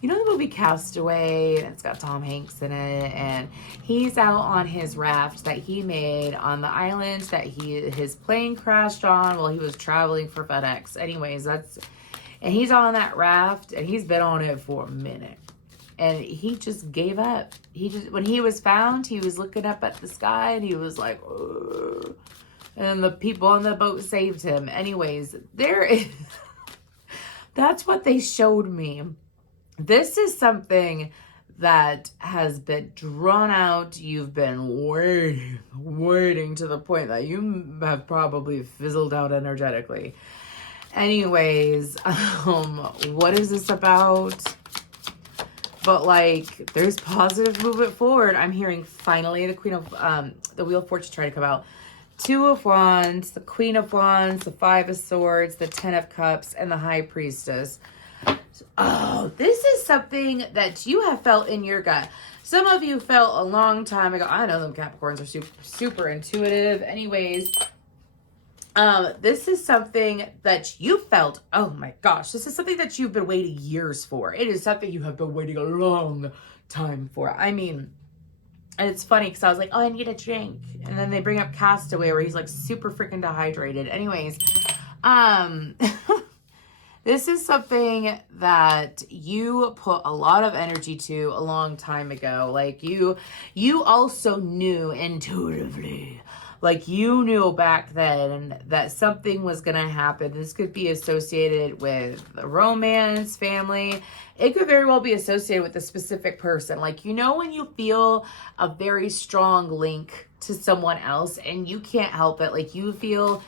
You know the movie Castaway? It's got Tom Hanks in it, and he's out on his raft that he made on the island that his plane crashed on while he was traveling for FedEx. Anyways, and he's on that raft, and he's been on it for a minute. And he just gave up. When he was found, he was looking up at the sky, and he was like, ugh. And the people on the boat saved him. Anyways, that's what they showed me. This is something that has been drawn out. You've been waiting to the point that you have probably fizzled out energetically. Anyways, what is this about? But like, there's positive movement forward. I'm hearing finally the Queen of, the Wheel of Fortune trying to come out. Two of Wands, the Queen of Wands, the Five of Swords, the Ten of Cups, and the High Priestess. Oh, this is something that you have felt in your gut. Some of you felt a long time ago. I know them Capricorns are super intuitive. Anyways, this is something that you felt. Oh my gosh, this is something that you've been waiting years for. It is something you have been waiting a long time for. I mean... And it's funny because I was like, oh, I need a drink. And then they bring up Castaway where he's like super freaking dehydrated. Anyways, this is something that you put a lot of energy to a long time ago. Like you also knew intuitively, like you knew back then that something was going to happen. This could be associated with romance, family. It could very well be associated with a specific person. Like, you know, when you feel a very strong link to someone else and you can't help it. Like you feel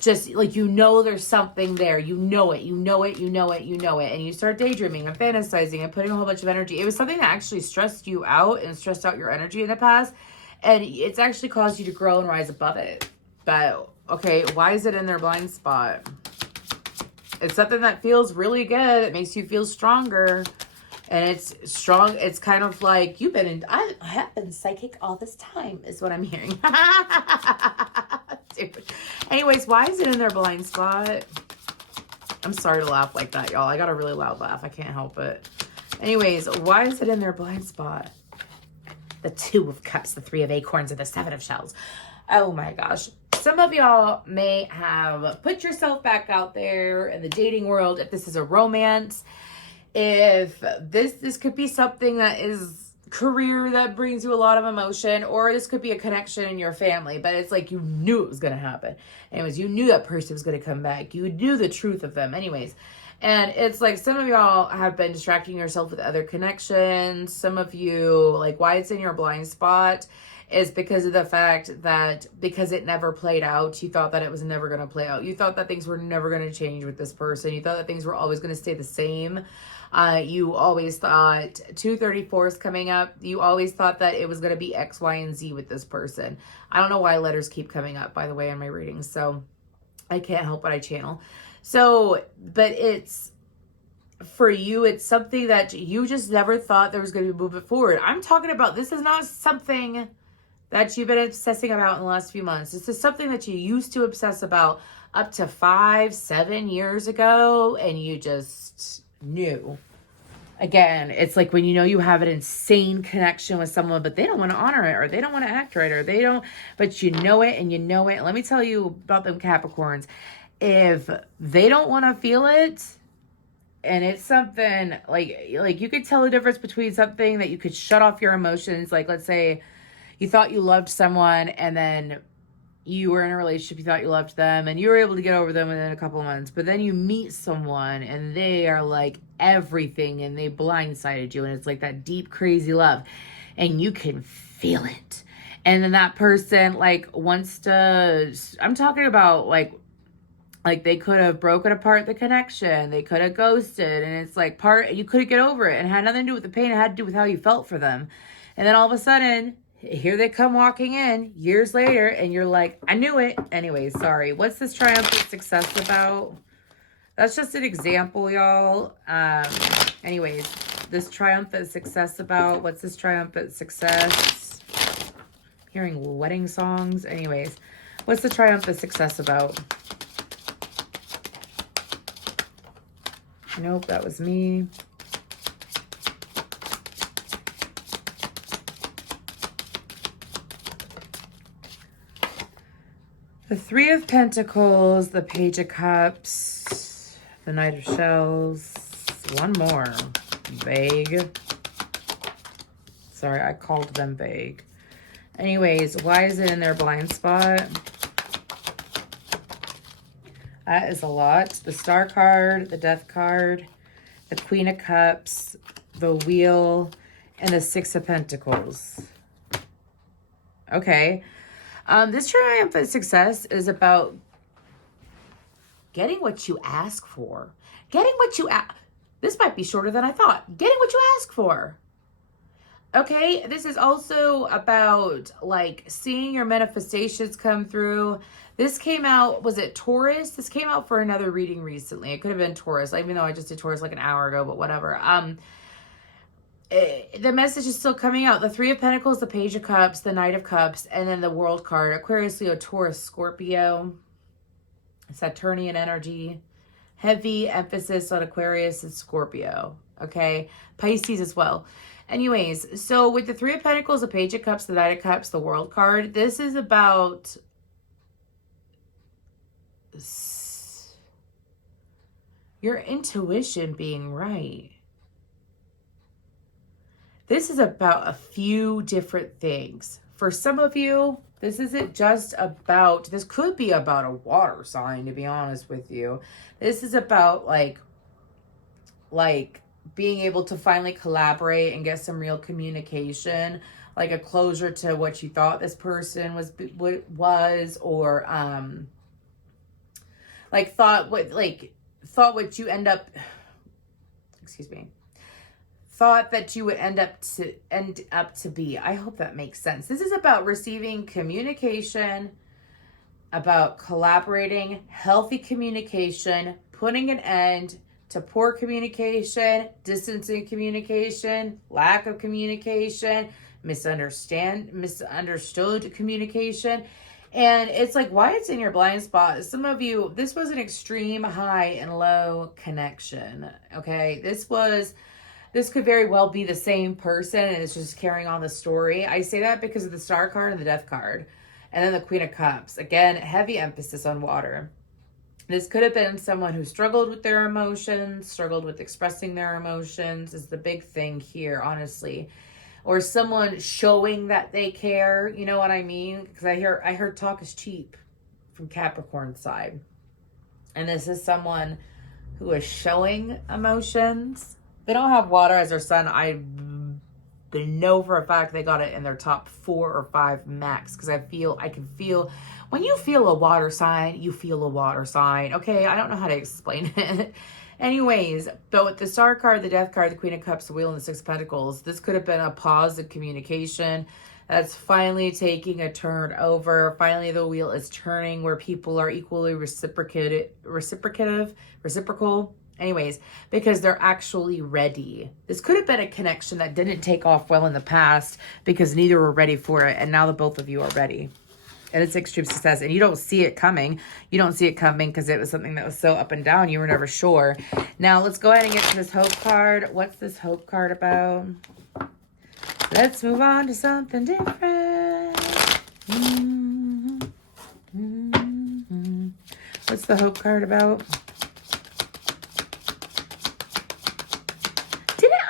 just like, you know, there's something there. You know it. And you start daydreaming and fantasizing and putting a whole bunch of energy. It was something that actually stressed you out and stressed out your energy in the past. And it's actually caused you to grow and rise above it. But, okay, why is it in their blind spot? It's something that feels really good. It makes you feel stronger. And it's strong. It's kind of like, I have been psychic all this time, is what I'm hearing. Dude. Anyways, why is it in their blind spot? I'm sorry to laugh like that, y'all. I got a really loud laugh. I can't help it. Anyways, why is it in their blind spot? the Two of Cups, the Three of Acorns, and the Seven of Shells. Oh my gosh. Some of y'all may have put yourself back out there in the dating world. If this is a romance, if this could be something that is career that brings you a lot of emotion, or this could be a connection in your family, but it's like you knew it was going to happen. Anyways, you knew that person was going to come back. You knew the truth of them. Anyways, and it's like some of y'all have been distracting yourself with other connections. Some of you, like why it's in your blind spot is because of the fact that because it never played out, you thought that it was never going to play out. You thought that things were never going to change with this person. You thought that things were always going to stay the same. You always thought 234 is coming up. You always thought that it was going to be X, Y, and Z with this person. I don't know why letters keep coming up, by the way, in my readings. So I can't help what I channel. So, but it's, for you, it's something that you just never thought there was going to be movement forward. I'm talking about, this is not something that you've been obsessing about in the last few months. This is something that you used to obsess about up to 5-7 years ago, and you just knew. Again, it's like when you know you have an insane connection with someone, but they don't want to honor it, or they don't want to act right, or they don't, but you know it and you know it. Let me tell you about them Capricorns. If they don't want to feel it, and it's something like you could tell the difference between something that you could shut off your emotions. Like, let's say you thought you loved someone, and then you were in a relationship, you thought you loved them, and you were able to get over them within a couple of months. But then you meet someone, and they are like everything, and they blindsided you, and it's like that deep, crazy love, and you can feel it. And then that person like wants to, I'm talking about like they could have broken apart the connection. They could have ghosted, and it's like you couldn't get over it, and it had nothing to do with the pain. It had to do with how you felt for them. And then all of a sudden, here they come walking in years later, and you're like, I knew it. Anyways, sorry. What's this triumphant success about? That's just an example, y'all. Anyways, this triumphant success about, what's this triumphant success? Hearing wedding songs. Anyways, what's the triumphant success about? Nope, that was me. The Three of Pentacles, the Page of Cups, the Knight of Shells, one more, vague. Sorry, I called them vague. Anyways, why is it in their blind spot? That is a lot. The Star card, the Death card, the Queen of Cups, the Wheel, and the Six of Pentacles. Okay. This triumphant success is about getting what you ask for. Getting what you ask. This might be shorter than I thought. Getting what you ask for. Okay, this is also about like seeing your manifestations come through. This came out, was it Taurus? This came out for another reading recently. It could have been Taurus, even though I just did Taurus like an hour ago, but whatever. The message is still coming out. The Three of Pentacles, the Page of Cups, the Knight of Cups, and then the World card. Aquarius, Leo, Taurus, Scorpio, Saturnian energy. Heavy emphasis on Aquarius and Scorpio. Okay, Pisces as well. Anyways, so with the Three of Pentacles, the Page of Cups, the Knight of Cups, the World card, this is about your intuition being right. This is about a few different things. For some of you, this isn't just about, this could be about a water sign, to be honest with you. This is about like being able to finally collaborate and get some real communication, like a closure to what you thought this person was, or thought what you end up, thought that you would end up to be. I hope that makes sense. This is about receiving communication, about collaborating, healthy communication, putting an end to poor communication, distancing communication, lack of communication, misunderstood communication. And it's like, why it's in your blind spot. Some of you, this was an extreme high and low connection. Okay. This was This could very well be the same person and it's just carrying on the story. I say that because of the Star card and the Death card. And then the Queen of Cups. Again, heavy emphasis on water. This could have been someone who struggled with their emotions, struggled with expressing their emotions is the big thing here, honestly. Or someone showing that they care, you know what I mean? Because I heard talk is cheap from Capricorn side. And this is someone who is showing emotions. They don't have water as their sun. I know for a fact they got it in their top 4 or 5 max, because I can feel when you feel a water sign, you feel a water sign. Okay, I don't know how to explain it. Anyways, but with the Star card, the Death card, the Queen of Cups, the Wheel, and the Six of Pentacles, this could have been a pause in communication that's finally taking a turn over. Finally, the wheel is turning where people are equally reciprocal. Anyways, because they're actually ready. This could have been a connection that didn't take off well in the past because neither were ready for it. And now the both of you are ready. And it's extreme success. And you don't see it coming. You don't see it coming because it was something that was so up and down. You were never sure. Now, let's go ahead and get to this Hope card. What's this Hope card about? Let's move on to something different. What's the Hope card about?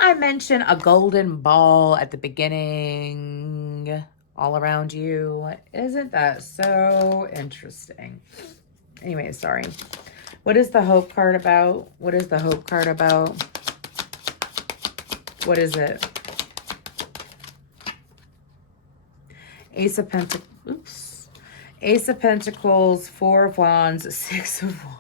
I mentioned a golden ball at the beginning all around you. Isn't that so interesting? Anyway, sorry. What is the Hope card about? What is the Hope card about? What is it? Ace of Pentacles. Oops. Ace of Pentacles, 4 of Wands, 6 of Wands.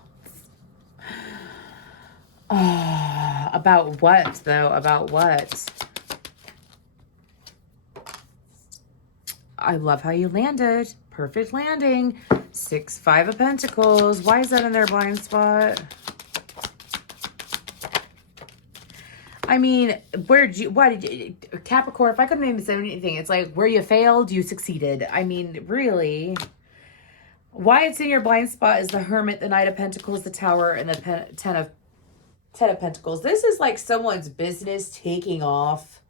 Oh, about what, though? About what? I love how you landed. Perfect landing. 6, 5 of Pentacles. Why is that in their blind spot? I mean, Capricorn, if I could name this anything, it's like where you failed, you succeeded. I mean, really. Why it's in your blind spot is the Hermit, the Knight of Pentacles, the Tower, and the Ten of Pentacles. This is like someone's business taking off.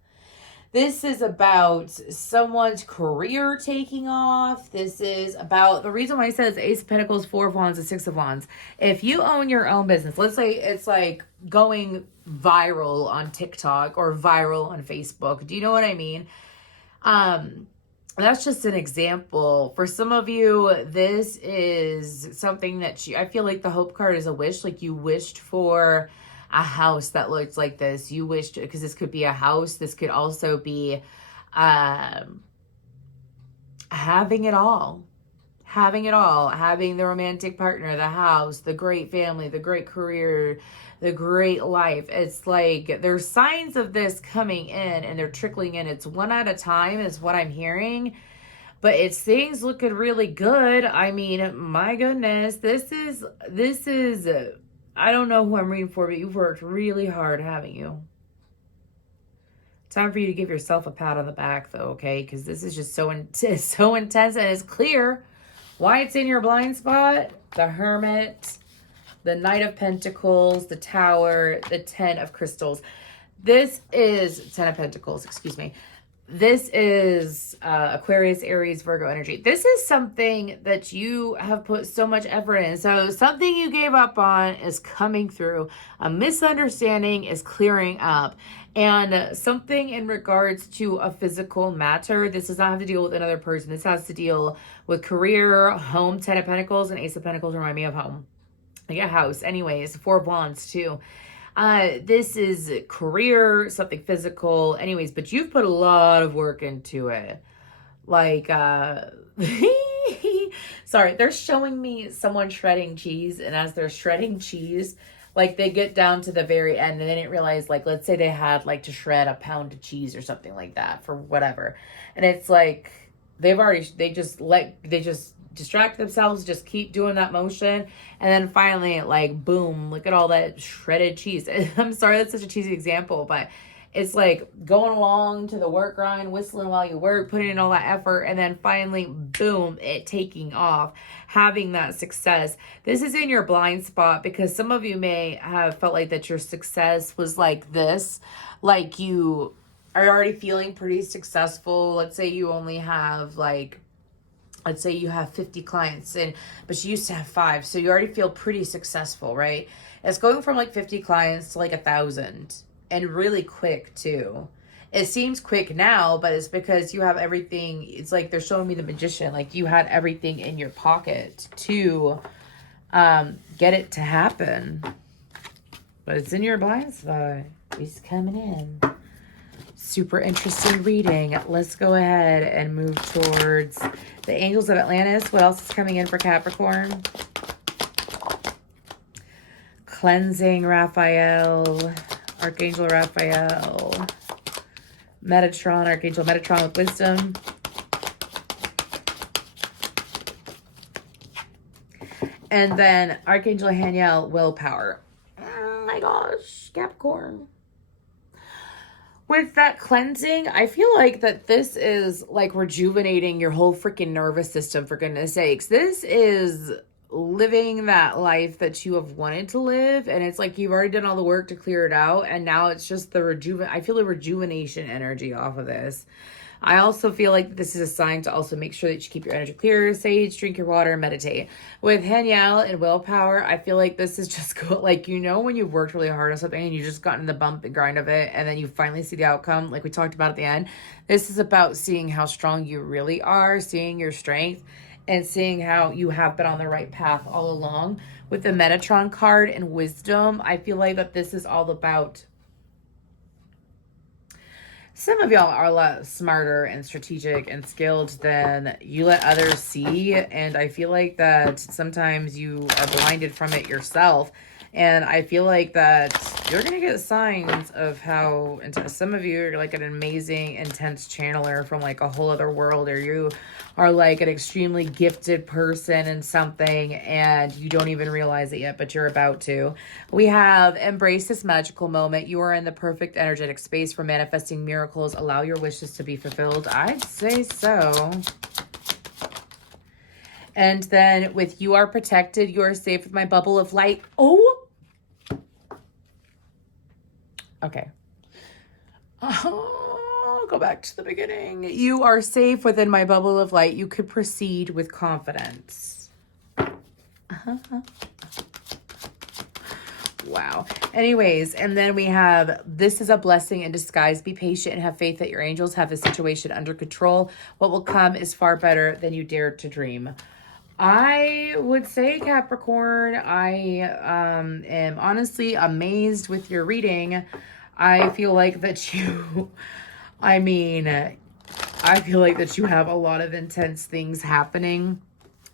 This is about someone's career taking off. This is about, the reason why I said it's Ace of Pentacles, 4 of Wands, and 6 of Wands. If you own your own business, let's say it's like going viral on TikTok or viral on Facebook. Do you know what I mean? That's just an example. For some of you, this is something that I feel like the Hope card is a wish. Like you wished for a house that looks like this. You wished, because this could be a house. This could also be having it all. Having it all. Having the romantic partner, the house, the great family, the great career, the great life. It's like there's signs of this coming in and they're trickling in. It's one at a time is what I'm hearing. But it's things looking really good. I mean, my goodness, this is I don't know who I'm reading for, but you've worked really hard, haven't you? Time for you to give yourself a pat on the back, though, okay? Because this is just so intense, and it's clear why it's in your blind spot. The Hermit, the Knight of Pentacles, the Tower, the 10 of Crystals. This is 10 of Pentacles, excuse me. This is Aquarius, Aries, Virgo energy. This is something that you have put so much effort in. So something you gave up on is coming through. A misunderstanding is clearing up. And something in regards to a physical matter. This does not have to deal with another person. This has to deal with career, home, 10 of Pentacles, and Ace of Pentacles remind me of home. Like a house. Anyways, 4 of Wands too. This is career, something physical. Anyways, but you've put a lot of work into it. Like, sorry, they're showing me someone shredding cheese. And as they're shredding cheese, like they get down to the very end and they didn't realize, like, let's say they had like to shred a pound of cheese or something like that for whatever. And it's like, they just distract themselves, just keep doing that motion, and then finally, like, boom, look at all that shredded cheese. I'm sorry, that's such a cheesy example, but It's like going along to the work grind, whistling while you work, putting in all that effort, and then finally, boom, it taking off, having that success. This is in your blind spot because some of you may have felt like that your success was like this, like you are already feeling pretty successful. Let's say you only have like, let's say you have 50 clients but you used to have 5. So you already feel pretty successful, right? It's going from like 50 clients to like 1,000 and really quick too. It seems quick now, but it's because you have everything. It's like they're showing me the magician. Like you had everything in your pocket to get it to happen. But it's in your blind spot. He's coming in. Super interesting reading. Let's go ahead and move towards the angels of Atlantis. What else is coming in for Capricorn? Cleansing Raphael, Archangel Raphael, Metatron, Archangel Metatron with wisdom. And then Archangel Haniel, willpower. Oh my gosh, Capricorn. With that cleansing, I feel like that this is like rejuvenating your whole freaking nervous system, for goodness sakes. This is living that life that you have wanted to live, and it's like you've already done all the work to clear it out, and now it's just the I feel the rejuvenation energy off of this. I also feel like this is a sign to also make sure that you keep your energy clear, sage, drink your water, meditate. With Haniel and willpower, I feel like this is just like, you know, when you've worked really hard on something and you just gotten the bump and grind of it, and then you finally see the outcome, like we talked about at the end. This is about seeing how strong you really are, seeing your strength, and seeing how you have been on the right path all along. With the Metatron card and wisdom, I feel like that this is all about, some of y'all are a lot smarter and strategic and skilled than you let others see. And I feel like that sometimes you are blinded from it yourself. And I feel like that you're going to get signs of how, some of you are like an amazing, intense channeler from like a whole other world, or you are like an extremely gifted person in something and you don't even realize it yet, but you're about to. We have embrace this magical moment. You are in the perfect energetic space for manifesting miracles. Allow your wishes to be fulfilled. I'd say so. And then with you are protected, you are safe with my bubble of light. Oh, okay. I'll go back to the beginning. You are safe within my bubble of light. You could proceed with confidence. Wow. Anyways, and then we have, this is a blessing in disguise. Be patient and have faith that your angels have the situation under control. What will come is far better than you dared to dream. I would say, Capricorn, I am honestly amazed with your reading. I feel like that you, I feel like that you have a lot of intense things happening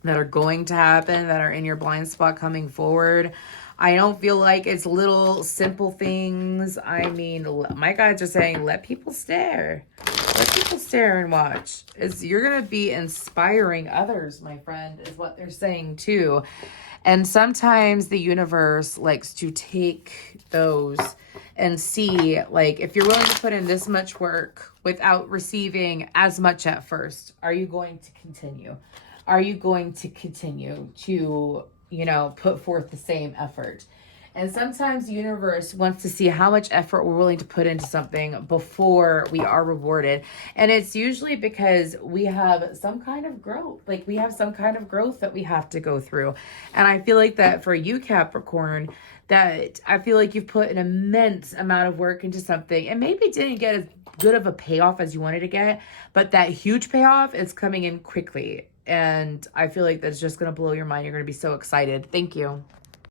that are going to happen, that are in your blind spot coming forward. I don't feel like it's little simple things. I mean, my guides are saying, let people stare. Let people stare and watch. You're going to be inspiring others, my friend, is what they're saying too. And sometimes the universe likes to take those and see, like, if you're willing to put in this much work without receiving as much at first, are you going to continue? Are you going to continue to, you know, put forth the same effort? And sometimes the universe wants to see how much effort we're willing to put into something before we are rewarded. And it's usually because we have some kind of growth. Like, we have some kind of growth that we have to go through. And I feel like that for you, Capricorn, that I feel like you've put an immense amount of work into something and maybe didn't get as good of a payoff as you wanted to get, but that huge payoff is coming in quickly. And I feel like that's just going to blow your mind. You're going to be so excited. Thank you.